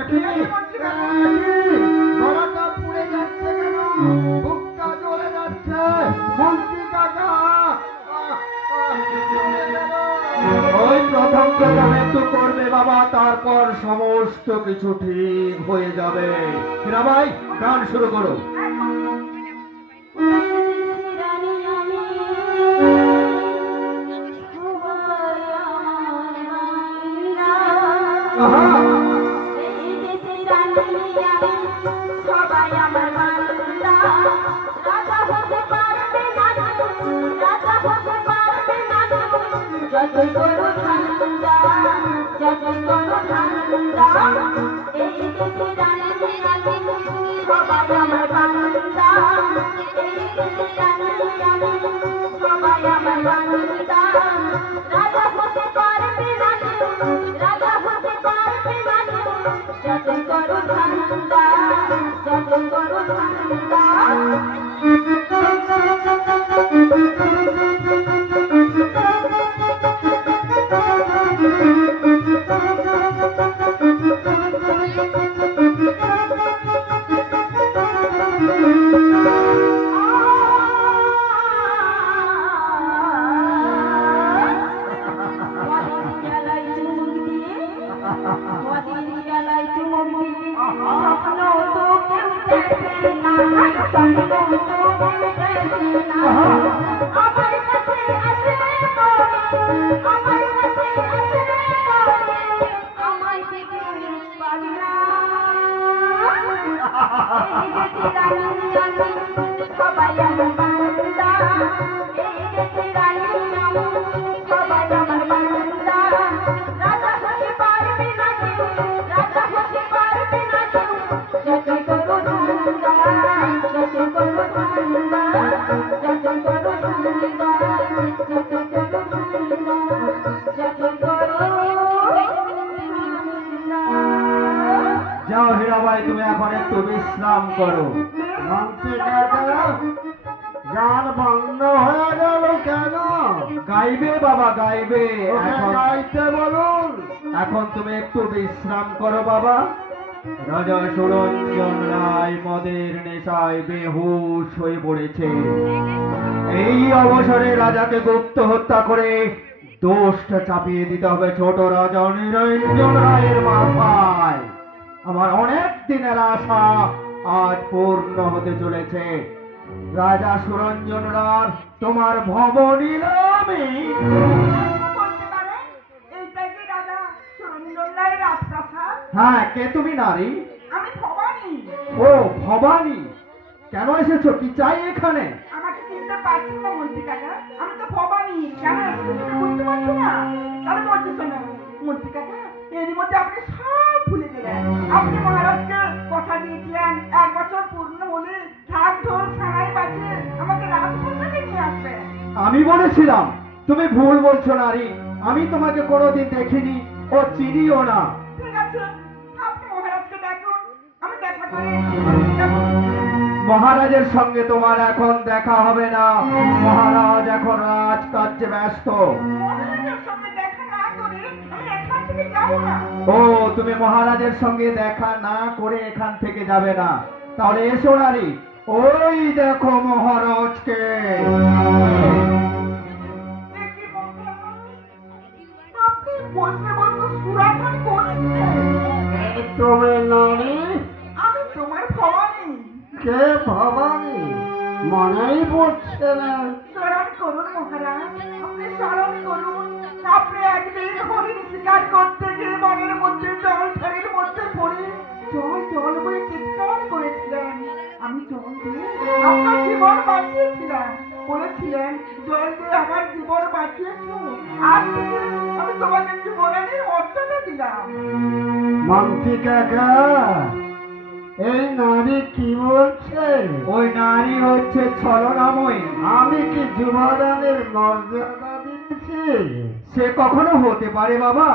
গলাটা পুড়ে যাচ্ছে কেন? বুকটা জ্বলে যাচ্ছে মন্ত্রী কাকা। ওই প্রথম কথা একটু করবে বাবা, তারপর সমস্ত কিছু ঠিক হয়ে যাবে। হীরাবাই গান শুরু করো। আহা! সবাই আমার বান্দা, রাজা হতে পারবে না, রাজা হতে পারবে না, যতই করো ঠান্ডা, যতই করো ঠান্ডা, এই দেশে রানী রানী, সবাই আমার বান্দা, এই দেশে রানী রানী, সবাই আমার বান্দা, রাজা হতে পারবে না, রাজা হতে পারবে না, যতই করো ঠান্ডা, যতই করো ঠান্ডা। দেখে না স্বপ্ন তুমি দেখে না আমার কাছে আছে মনে আমার কাছে আছে মনে আমায় থেকে পারি না এই দেশে রানী আমি সবাই আমার বান্দা এই দেশে রানী আমি সবাই আমার বান্দা রাজা হতে পারবে না কেউ রাজা হতে পারবে না কেউ যত করো ধান্দা যত করো ধান্দা যত করো ধান্দা যত করো ধান্দা যত করো যাও হীরাবাই, তুমি এখন একটু বিশ্রাম করো। মানছি কাকা, গান বন্ধ হয়ে গেল কেন? গাইবে বাবা, গাইবে। ওকে গাইতে বলুন। এখন তুমি একটু বিশ্রাম করো বাবা। রাজা সুরঞ্জন রায় মদের নেশায় বেহুশ হয়ে পড়েছে। এই অবসরে রাজাকে গুপ্ত হত্যা করে দোষটা চাপিয়ে দিতে হবে ছোট রাজা নিরঞ্জন রায়ের মাথায়। আমার অনেক দিনের আশা আজ পূর্ণ হতে চলেছে। রাজা সুরঞ্জন রায়, তোমার ভবনীলামে বলতে পারেন এইটাই কি রাজা সুরঞ্জন রায়ের রাজপ্রাসাদ? হ্যাঁ, কে তুমি নারী? আমি ভবানী। ও ভবানী, কেন এসেছো? কি চাই এখানে? আমাকে চিনতে পারছেন না মন্ত্রী কাকা? আমি তো ভবানী। কেন এসেছি বুঝতে পারছো না? তাহলে বলছি শোনো মন্ত্রী কাকা, এরই মধ্যে আপনি সব ভুলে গেলেন। আপনি মহারাজকে কথা দিয়েছিলেন 1 বছর পূর্ণ হলে ঢাক ঢোল সানাই বাজিয়ে আমাকে রাজপ্রাসাদে নিয়ে আসবেন। আমি বলেছিলাম? তুমি ভুল বলছো নারী। আমি তোমাকে কোনোদিন দেখিনি ও চিনিও না। ঠিক আছে, আপনি মহারাজকে ডাকুন, আমি দেখা করে মহারাজের সঙ্গে তোমার এখন দেখা হবে না। মহারাজ এখন রাজকার্যে ব্যস্ত। মহারাজের সঙ্গে দেখা না করে আমি এখান থেকে যাবো না। ও, তুমি মহারাজের সঙ্গে দেখা না করে এখান থেকে যাবে না? তাহলে এসো নারী, ওই দেখো মহারাজকে। দেখি মহারাজ, আপনি বসে বসে সুরাপান করছেন। এই তুমি নারী? আমি তোমার ভবানী। কে ভবানী? মনেই পড়ছে না। স্মরণ করুন মহারাজ, আপনি স্মরণ করুন। আপনি একদিন হরিণ শিকার করতে গিয়ে বনের মধ্যে জলধারের মধ্যে পড়ে জল জল বলে চিৎকার করেছিলেন। আমি জল দিয়ে আপনার জীবন বাঁচিয়েছিলাম। বলেছিলেন জল দিয়ে আমার জীবন বাঁচিয়েছো, আজ থেকে আমি তোমাকে জীবনের মর্যাদা দিলাম। মানছি কাকা, এই নারী কি বলছে? ওই নারী হচ্ছে ছলনাময়ী। আমি কি যুবরানের মর্যাদা দিচ্ছি? সে কখনো হতে পারে বাবা?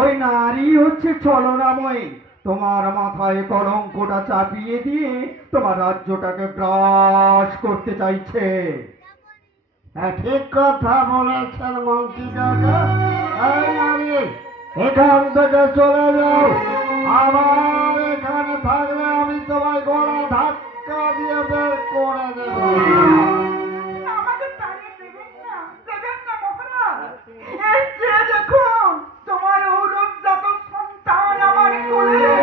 ওই নারী হচ্ছে ছলনাময়ী। তোমার মাথায় কলঙ্কটা চাপিয়ে দিয়ে তোমার রাজ্যটাকে গ্রাস করতে চাইছে। হ্যাঁ, ঠিক কথা বলেছেন মন্ত্রী কাকা। এই নারী, এখান থেকে চলে যাও। আবার এখানে থাকলে আমি তোমায় গলা ধাক্কা দিয়ে বের করে দেব। আমাকে তাড়িয়ে দেবেন না, দেবেন না মহারাজ। এই যে দেখুন তোমার ঔরজাত সন্তান আমার কোলে।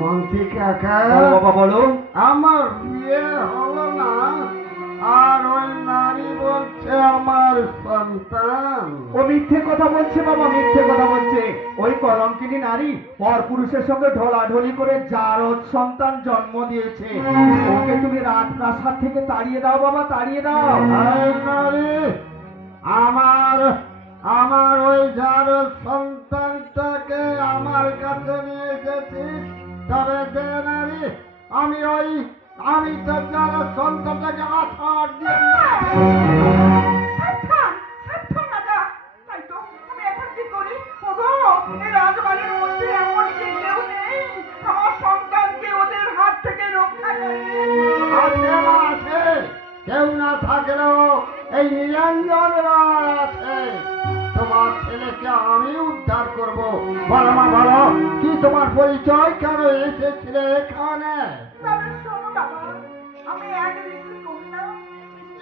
মন্ত্রী কাকা, বলো বাবা, বলো। আমার বিয়ে হলো না, আর ওই নারী বলছে আমার সন্তান। ও মিথ্যে কথা বলছে বাবা, মিথ্যে কথা বলছে। ওই কলঙ্কিনী নারী পর পুরুষের সঙ্গে ঢলাঢলি করে জারদ সন্তান জন্ম দিয়েছে। ওকে তুমি রাজপ্রাসাদ থেকে তাড়িয়ে দাও বাবা, তাড়িয়ে দাও। এই নারী, আমার আমার ওই যার সন্তানটাকে আমার কাছে নিয়ে এসেছিস, তবে দে নারী, আমি তো যার সন্তানটাকে আছাড় দিয়ে সাবধান, সাবধান রাজা। তাই তো আমি এখন কি করি? ওগো, এই রাজবাড়ির মধ্যে এমন যে কেউ নেই আমার সন্তানকে ওদের হাত থেকে রক্ষা করে। আছে না আছে, কেউ না থাকলেও এই নিরঞ্জন রায় আছে। তোমার ছেলেকে আমি উদ্ধার করব। বলো মা, বলো, কি তোমার পরিচয়? কেন এসেছিলে এখানে? তবে শোনো বাবা, আমি এক ঋষি কন্যা,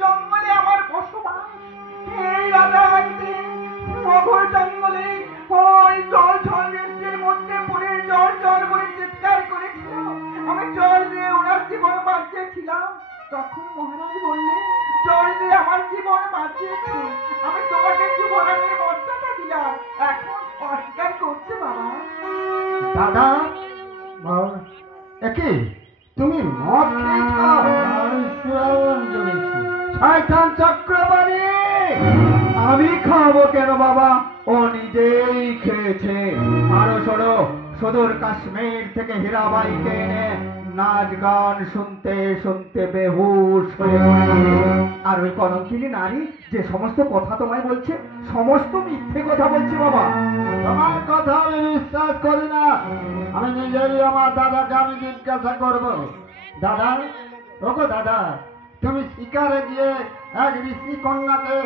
জঙ্গলে আমার বসবাস। এই রাজা একদিন মঘর জঙ্গলে ওই জল ঝড় বৃষ্টির মধ্যে পড়ে জল জল বলে চিৎকার করেছিল। আমি জল দিয়ে তখন মহারাজ বললেন, জল দিয়ে আমার জীবন বাঁচিয়েছো, আমি তোমাকে জীবনের মর্যাদা দিলাম, এখন অস্বীকার করছে বাবা। দাদা একই তুমি মদ খেয়েছ? আমি শ্রাবণ করেছি। শয়তান চক্রবর্তী, আমি খাবো কেন বাবা, ও নিজেই খেয়েছে। আরো শোনো, সুদূর কাশ্মীর থেকে হীরাবাইকে এনে নাচ গান শুনতে শুনতে বেহুশ হয়ে পড়েছে। আর ওই কলঙ্কিনী নারী যে সমস্ত কথা তোমায় বলছে, সমস্ত মিথ্যে কথা বলছে বাবা। তোমার কথা আমি বিশ্বাস করি না। আমি নিজেই আমার দাদাকে আমি জিজ্ঞাসা করব। দাদা, ওগো দাদা, তুমি শিকারে গিয়ে এক ঋষি কন্যাকে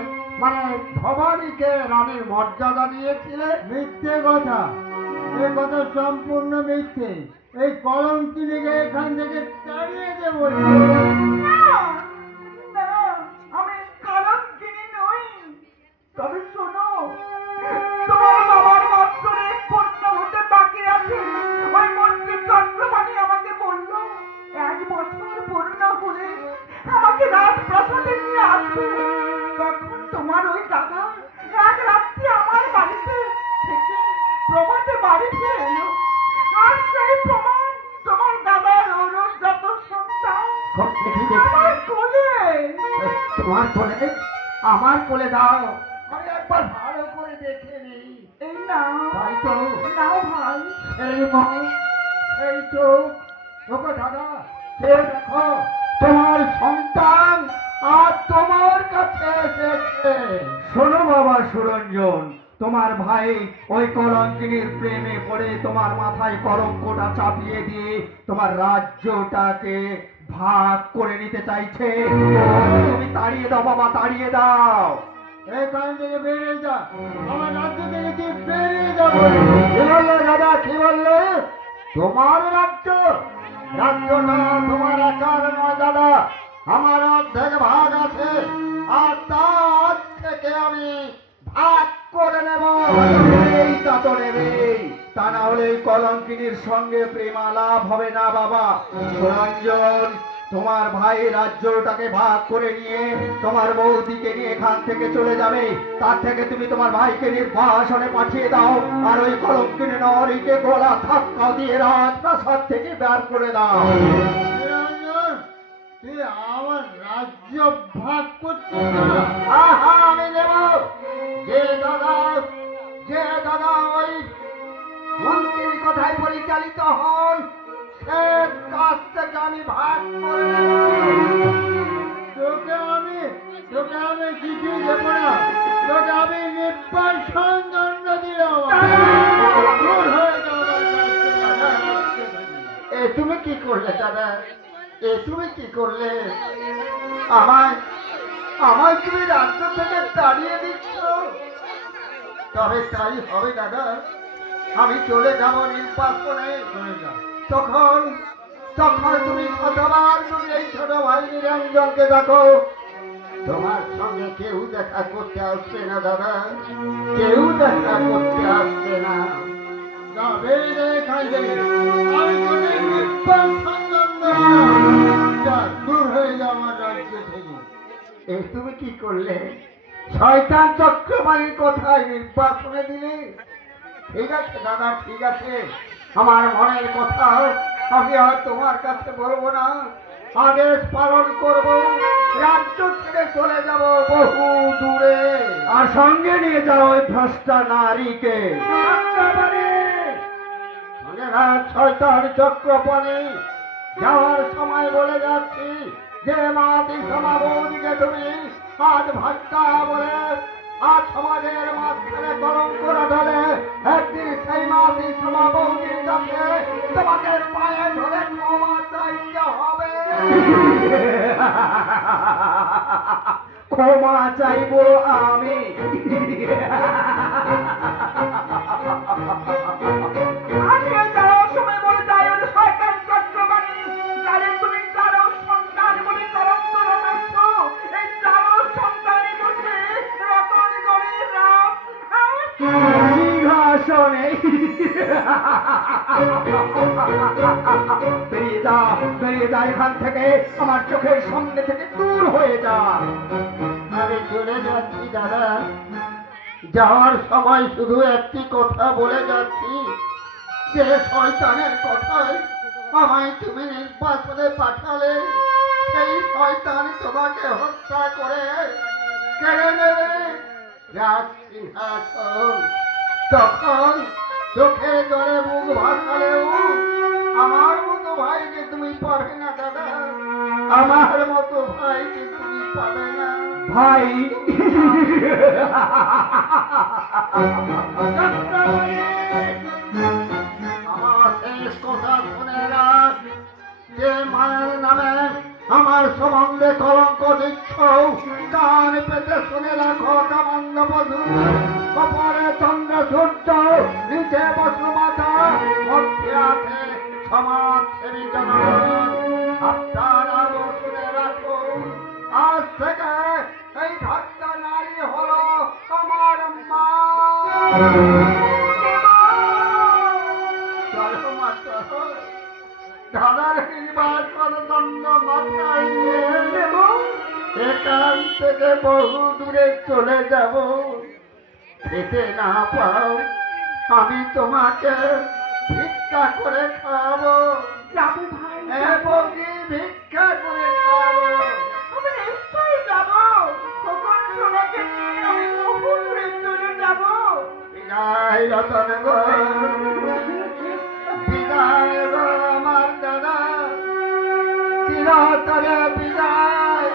মানে ভবানীকে রানীর মর্যাদা দিয়েছিলে? মিথ্যে কথা, এ কথা সম্পূর্ণ মিথ্যে। এই কলঙ্কিনীকে এখান থেকে তাড়িয়ে দেবো। না, না, আমি কলঙ্কিনী নই। তবে শোনো, তোমার বাবার বৎসরে পূর্ণ হতে বাকি আছে। ওই মন্ত্রী চন্দ্রবাণী আমাকে বলল, 1 বছর পূর্ণ হলে আমাকে রাজপ্রাসাদে নিয়ে আসবে। তখন তোমার ওই দাদা এক রাত্রি আমার বাড়িতে থেকে প্রভাতে বাড়ি ফিরে এলো। আর সেই প্রমাণ তোমার দাদার অনুজাত সন্তান আমার কোলে। তোমার কোলে? আমার কোলে দাও, আমি একবার ভালো করে দেখে নিই। এই নাও, তাই তো, নাও ভাই। এই মুখ, এই চোখ, ওগো দাদা, সে দেখো তোমার সন্তান আর তোমার কাছে এসেছে। শোনো বাবা সুরঞ্জন, তোমার ভাই ওই কলঙ্কিনীর প্রেমে পড়ে তোমার মাথায় কলঙ্কটা চাপিয়ে দিয়ে তোমার রাজ্যটাকে ভাগ করে নিতে চাইছে। তুমি তাড়িয়ে দাও বাবা, তাড়িয়ে দাও। এখান থেকে বেরিয়ে যা, আমার রাজ্য থেকে তুই বেরিয়ে যাবো। কি বললে দাদা, কি বললে? তোমার রাজ্য? রাজ্যটা তোমার একার নয় দাদা, আমার অর্ধেক ভাগ আছে, আর তার থেকে আমি ভাগ করে নেব। এই তা তো নেবেই, তা না হলে এই কলঙ্কিনীর সঙ্গে প্রেমালাপ হবে না বাবা। সুরঞ্জন, তোমার ভাই রাজ্যটাকে ভাগ করে নিয়ে তোমার বৌদিকে নিয়ে এখান থেকে চলে যাবে। তার থেকে তুমি তোমার ভাইকে নির্বাসনে পাঠিয়ে দাও, আর ওই কলঙ্কিনী নরীকে গলা ধাক্কা দিয়ে রাজপ্রাসাদ থেকে বের করে দাও। নিরঞ্জন, তুই আমার রাজ্য ভাগ করছিস না? আহা, আমি নেব। যে দাদা ওই মন্ত্রীর কথায় পরিচালিত হয়, সে কাছ থেকে আমি ভাগ করে নেব। তোকে আমি কিছু দেবো না, তোকে আমি নির্বাসন দণ্ড দিলাম। দূর হয়ে যাও আমার রাজ্য থেকে। এ তুমি কি করলে দাদা? এ তুমি কি করলে? আমায় তুমি রাজ্য থেকে তাড়িয়ে দিচ্ছ? তবে তাই হবে দাদা, আমি চলে যাব নির্বাসনে। তখন তুমি শতবার তুমি এই ছোট ভাই নিরঞ্জনকে দেখো, তোমার সঙ্গে কেউ দেখা করতে আসবে না দাদা, কেউ দেখা করতে আসবে না। যা, বেরিয়ে যা এখান থেকে। আমি তোকে নির্বাসন দণ্ড দিলাম। যা, দূর হয়ে যা আমার রাজ্য থেকে। এ তুমি কি করলে? শয়তান চক্রবাণীর কথায় নির্বাসনে দিলে? ঠিক আছে দাদা, ঠিক আছে, আমার মনের কথা আমি আর তোমার কাছে বলবো না, আদেশ পালন করব, রাজ্য ছেড়ে চলে যাব বহু দূরে। আর সঙ্গে নিয়ে যাও ওই ভ্রষ্টা নারীকে। শয়তান চক্রপাণী, যাওয়ার সময় বলে যাচ্ছি, যে মাটি সমাবদিকে তুমি আজ ভাগ্যা বলে আজ সমাজের মাঝখানে কলঙ্ক ধরে, একদিন সেই মাটি সমাবদির কাছে তোমাকে পায়ে ধরে ক্ষমা চাইতে হবে। ক্ষমা চাইবো আমি? আজকে যাওয়ার সময় বলে যায় ওই শয়তান চক্রবাণী, যারে তুমি চারো সন্তান বলে কলঙ্ক রটাচ্ছ, এই চারো সন্তানই বলছে রতন গড়ের রাম। সিংহাসনে বেরিয়ে বেরিয়ে যা এখান থেকে, আমার চোখের সামনে থেকে দূর হয়ে যা। আমি চলে যাচ্ছি দাদা, যাওয়ার সময় শুধু একটি কথা বলে যাচ্ছি, যে শয়তানের কথায় আমায় তুমি নির্বাচনে পাঠালে, সেই শয়তান তোমাকে হত্যা করে কেড়ে নেবে রাজসিংহাসন। তখন চোখে জলে মুখ ভাসালেও আমার মতো ভাইকে তুমি পাবে না দাদা, আমার মতো ভাইকে তুমি পাবে না। ভাই আমার শেষ কথা শুনে রাখ, যে মায়ের নামে আমার সম্বন্ধে কলঙ্ক দিচ্ছ, কান পেতে শুনে রাখো কামান্য বধূ, কপালে চন্দ্র সূর্য, নিচে বসুমাতা, মধ্যে আছে সমাজসেবী জনগণ। আপনারা শুনে রাখো, আজ থেকে এই ভক্তা নারী হলো আমার মা। চলো মা চলো, দাদার নির্বাচন দণ্ড মাথায় নিয়ে এখান থেকে বহু দূরে চলে যাব। খেতে না পাও, আমি তোমাকে ভিক্ষা করে খাওয়াবো। যাবো ভাই, এবং ভিক্ষা করে খাওয়াবো। আমি নিশ্চয়ই যাবো। কখন সোনাকে নিয়ে আমি বহু দূরে চলে যাবো। বিদায় রতন গো, বিদায় গো আমার দাদা, চিরতরে বিদায়,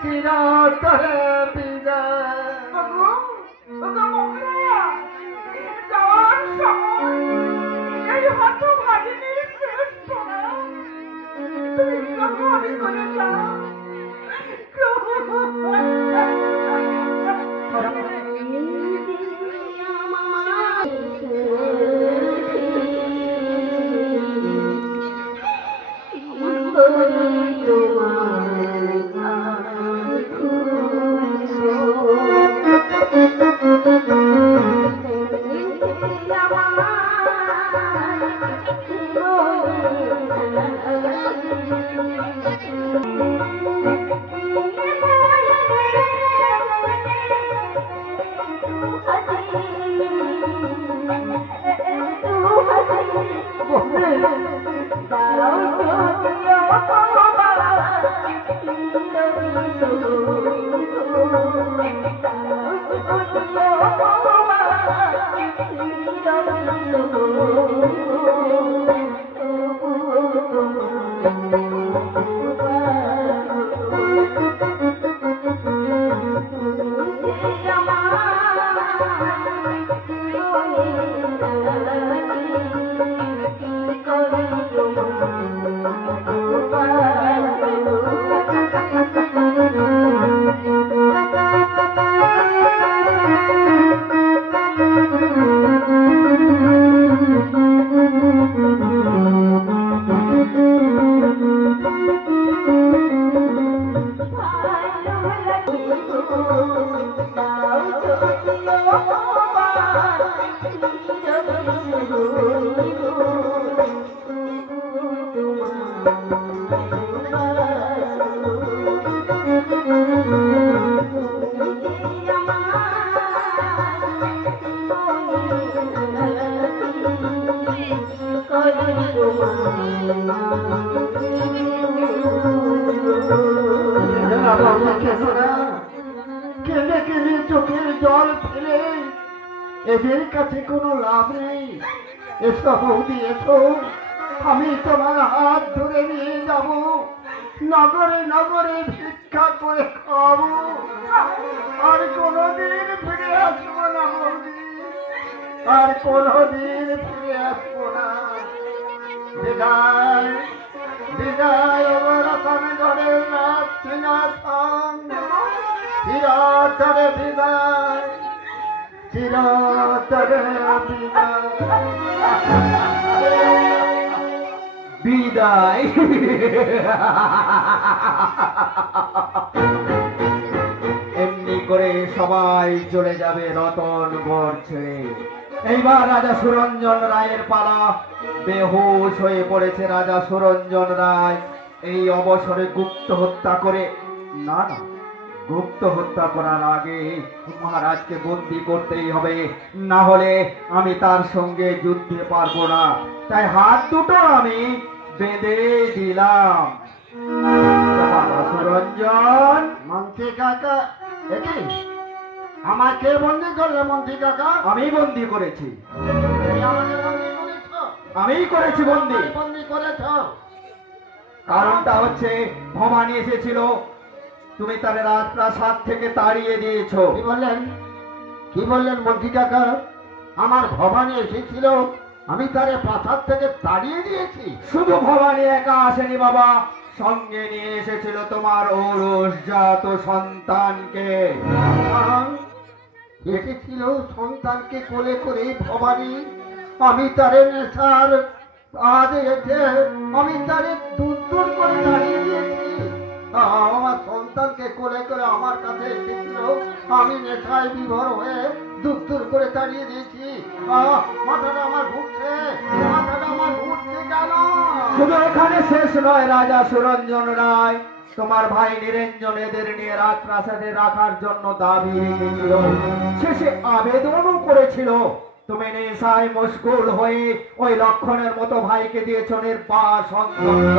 চিরতরে বিদায়। ওগো, ওগো মহারাজ, যাওয়ার সময় এই হতভাগিনীর শেষ সোনা তুমি গ্রহণ করে যাও, গ্রহণ করে যাও। কেঁদে কেঁদে চোখের জল ফেলে এদের কাছে কোনো লাভ নেই। এসো বৌদি এসো, আমি তোমার হাত ধরে নিয়ে যাব, নগরে নগরে ভিক্ষা করে খাবো, আর কোনোদিন ফিরে আসবো না বৌদি, আর কোনোদিন ফিরে আসবো না। বিদায় বিদায় রতনগড়ের রাজ সিংহাসন, চিরতরে বিদায়, চিরতরে বিদায়। এমনি করে সবাই চলে যাবে রতনগড় ছেড়ে। এইবার রাজা সুরঞ্জন রায়ের পালা। বেহুশ হয়ে পড়েছে রাজা সুরঞ্জন রায়। এই অবসরে গুপ্ত হত্যা করে, না না, গুপ্ত হত্যা করার আগে মহারাজকে বন্দী করতেই হবে, না হলে আমি তার সঙ্গে যুদ্ধে পারবো না। তাই হাত দুটো আমি বেঁধে দিলাম। রাজা সুরঞ্জন, মন্ত্রী কাকা, একি আমাকে বন্দি করলে মন্ত্রী কাকা? আমি বন্দী করেছি, তুমি আমাকে বন্দি করেছ? আমিই করেছি বন্দী। বন্দি করেছ? কারণটা হচ্ছে ভবানী এসেছিল, তুমি তার রাজপ্রাসাদ থেকে তাড়িয়ে দিয়েছো। কি বললেন? কি বললেন মন্ত্রী কাকা? আমার ভবানী এসেছিল, আমি তারে প্রাসাদ থেকে তাড়িয়ে দিয়েছি? শুধু ভবানী একা আসেনি বাবা, সঙ্গে নিয়ে এসেছিল তোমার ঔরসজাত সন্তানকে। এসেছিল সন্তানকে কোলে করে ভবানী। আমি তারে নেশার আদে এসে আমি তারে দূর দূর করে তাড়িয়ে দিয়েছি। আমার সন্তানকে কোলে করে আমার কাছে এসেছিল, আমি নেশায় বিভোর হয়ে দূর দূর করে তাড়িয়ে দিয়েছি। মাথাটা আমার ঘুরছে, মাথাটা আমার ঘুরছে কেন? শুধু এখানে শেষ নয় রাজা সুরঞ্জন রায়, তোমার ভাই নিরঞ্জন এদের নিয়ে রাজপ্রাসাদে রাখার জন্য দাবি রেখেছিল, শেষে আবেদনও করেছিল। তুমি নেশায় মশগুল হয়ে ওই লক্ষণের মতো ভাইকে দিয়েছ নির্বাসন দণ্ড।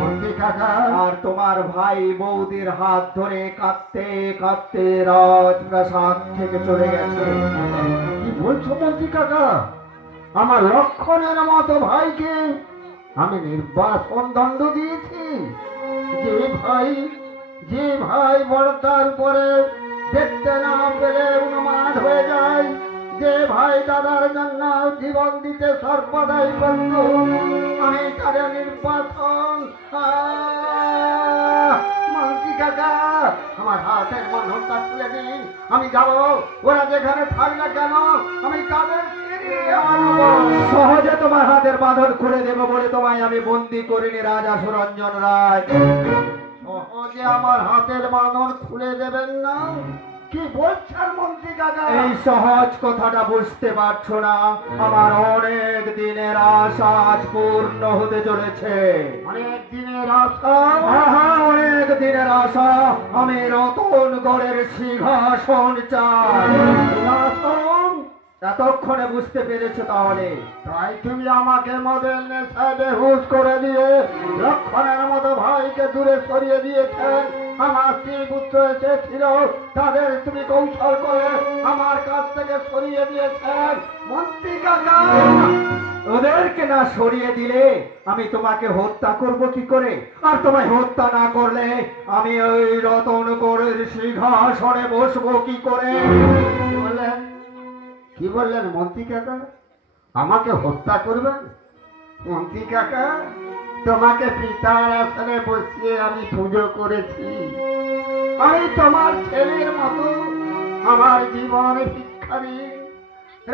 মন্ত্রী কাকা, আর তোমার ভাই বৌদির হাত ধরে কাঁদতে কাঁদতে রাজপ্রাসাদ থেকে চলে গেছে। কি বলছো মন্ত্রী কাকা? আমার লক্ষণের মতো ভাইকে আমি নির্বাসন দণ্ড দিয়েছি? যে ভাই বড়তার পরে দেখতে না পেলে উন্মাদ হয়ে যায়, যে ভাই দাদার জন্য জীবন দিতে সর্বদাই প্রস্তুত, আমি তারে নির্বাসন। মন্ত্রী কাকা, আমার হাতের বন্ধনটা তুলে দিন, আমি যাব। ওরা যেখানে থাকলে কেন, আমি তাদের ফিরিয়ে আনবো। সহজে তোমার হাতের বাঁধন খুলে দেব বলে তোমায় আমি বন্দি করিনি রাজা সুরঞ্জন রায়। সহজে আমার হাতের বাঁধন খুলে দেবেন না? কি বলছেন মন্ত্রী কাকা? এই সহজ কথাটা বুঝতে পারছো না? আমার অনেক দিনের আশা আজ পূর্ণ হতে চলেছে। অনেক দিনের আশা? অনেক দিনের আশা। আমি রতনগড়ের সিংহাসন চাই। সিংহাসন? এতক্ষণে বুঝতে পেরেছো তাহলে? তাই তুমি আমাকে মদের নেশায় বেহুশ করে দিয়ে লক্ষণের মতো ভাইকে দূরে সরিয়ে দিয়েছেন। আমার স্ত্রী পুত্র এসেছিল, তাদের তুমি কৌশল করে আমার কাছ থেকে সরিয়ে দিয়েছেন মন্ত্রী কাকা। ওদেরকে না সরিয়ে দিলে আমি তোমাকে হত্যা করব কি করে? আর তোমায় হত্যা না করলে আমি ওই রতনগড়ের সিংহাসনে বসবো কি করে? কি বললেন? কি বললেন মন্ত্রী কাকা? আমাকে হত্যা করবেন? মন্ত্রী কাকা, তোমাকে পিতার আসনে বসিয়ে আমি পুজো করেছি। আমি তোমার ছেলের মতো আমার জীবনে শিক্ষা দিই।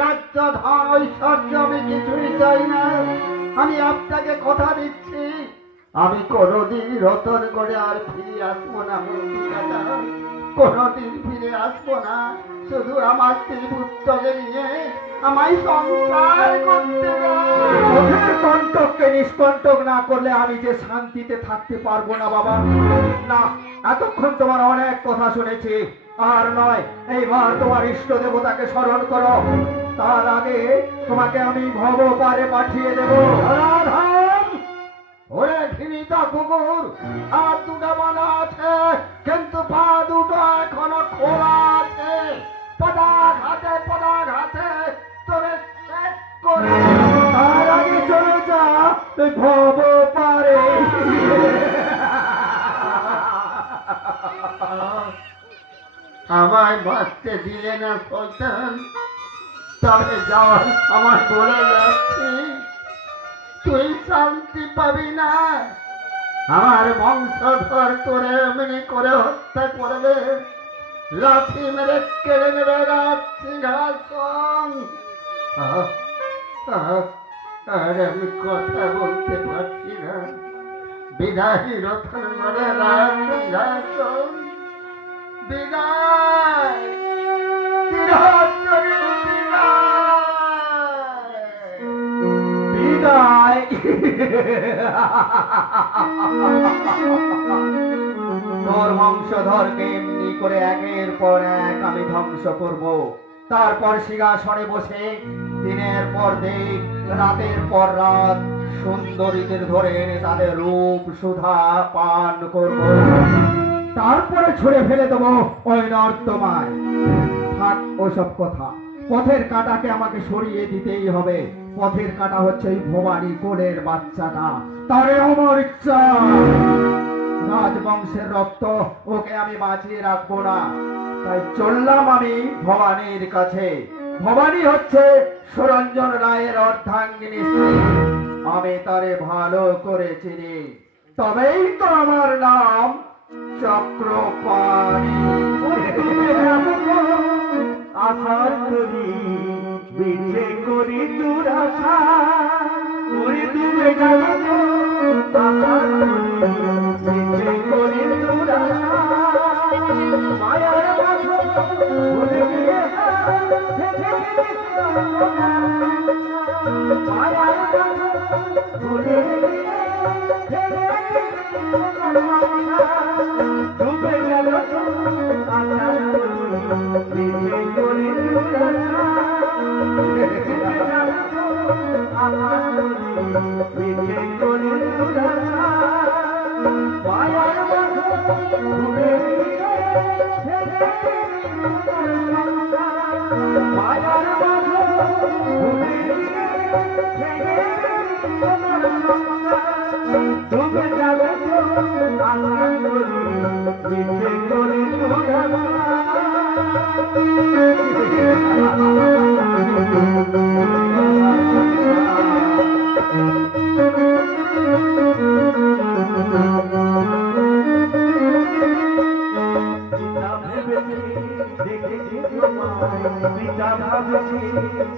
রাজ্য ধন ঐশ্বর্য আমি কিছুই চাই না। আমি আপনাকে কথা দিচ্ছি, আমি কোনোদিন রতন করে আর ফিরে আসবো না মন্ত্রী কাকা, কোনোদিন ফিরে আসবো না। শুধু আমার স্ত্রী পুত্রকে নিয়ে আমায় সংসার করতে দাও। ওদের কণ্টককে নিষ্কণ্টক না করলে আমি যে শান্তিতে থাকতে পারবো না বাবা। না, এতক্ষণ তোমার অনেক কথা শুনেছি, আর নয়। এইবার তোমার ইষ্ট দেবতাকে স্মরণ করো, তার আগে তোমাকে আমি ভবপারে পাঠিয়ে দেব। ধরাধাম! ওরে ঘৃণিত কুকুর, হাত দুটো বাঁধা আছে, কিন্তু পা দুটো এখনো খোলা আছে। পদাঘাতে তোরে শেষ করে তার আগে চলে যা ভবপারে। আমায় বাঁচতে দিলে না শয়তান, তবে যাওয়ার আমার বলে যাচ্ছি, তুই শান্তি পাবি না। আমার বংশধর তোরে এমনি করে হত্যা করবে, লাঠি মেরে কেড়ে নেবে রাজ সিংহাসন। আর আমি কথা বলতে পারছি না। বিদায়ী রতনগড়ের রাজ সিংহাসন বিদায়, চিরঞ্জীবী বিদায়। বিদায়। তোর বংশধরকে এমনি করে একের পর এক আমি ধ্বংস করব। তারপর সিংহাসনে বসে দিনের পর দিন রাতের পর রাত সুন্দরীদের ধরে এনে তাদের রূপ সুধা পান করব। তারপরে ছুঁড়ে ফেলে দেবো ওই নর্দমায়। থাক ওসব কথা, পথের কাঁটাকে আমাকে সরিয়ে দিতেই হবে। পথের কাঁটা হচ্ছে ওই ভবানী কোলের বাচ্চাটা, তারে অমর ইচ্ছা। রাজবংশের রক্ত, ওকে আমি বাঁচিয়ে রাখবো না। তাই চললাম আমি ভবানীর কাছে। ভবানী হচ্ছে সুরঞ্জন রায়ের অর্ধাঙ্গিনী স্ত্রী। আমি তারে ভালো করে চিনি, তবেই তো আমার নাম চক্রপাণি। আশার করি বিছে করি দুরাশা, ওরে তুমি জানো আশার করি বিছে করি দুরাশা। মায়ার বাঁধন ভুলে গিয়ে মায়ার বাঁধন ভুলে গিয়ে ডুবে গেল আশার করি বিছে করি দুরাশা। আশার করি বিছে করি দুরাশা। মায়ার বাঁধন ভুলে গিয়ে মায়ার বাঁধন ভুলে গিয়ে ডুবে যাবে আশা করি বিছে করি দুরাশা।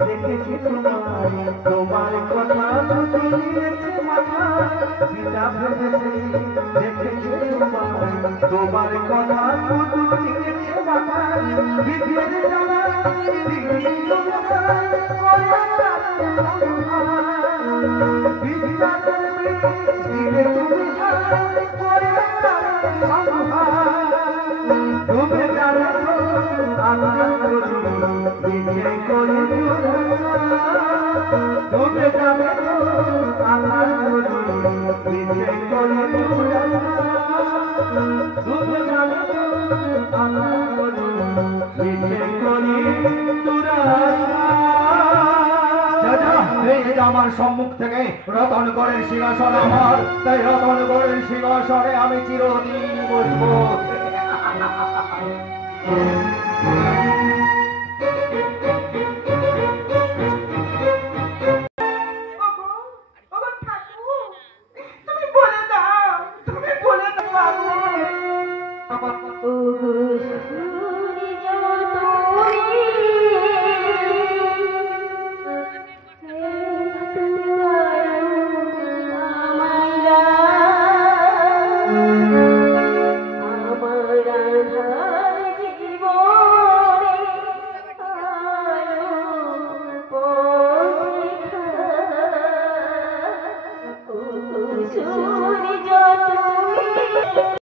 দেখেছি তোমার কথা শুনিয়েছে মাথা। পিতা ভেবেছে দেখেছি তোমার কথা শুনিয়েছে মাথা। বিধের জ্বালা ডুবে যাবে বিছে করে ডুবে যাবে বিছে করে ডুবে যাবে বিছে করি আমার সম্মুখ থেকে রতনগড়ের সিংহাসন আমার, তাই রতনগড়ের সিংহাসনে আমি চিরদিন বসবো। Ooh,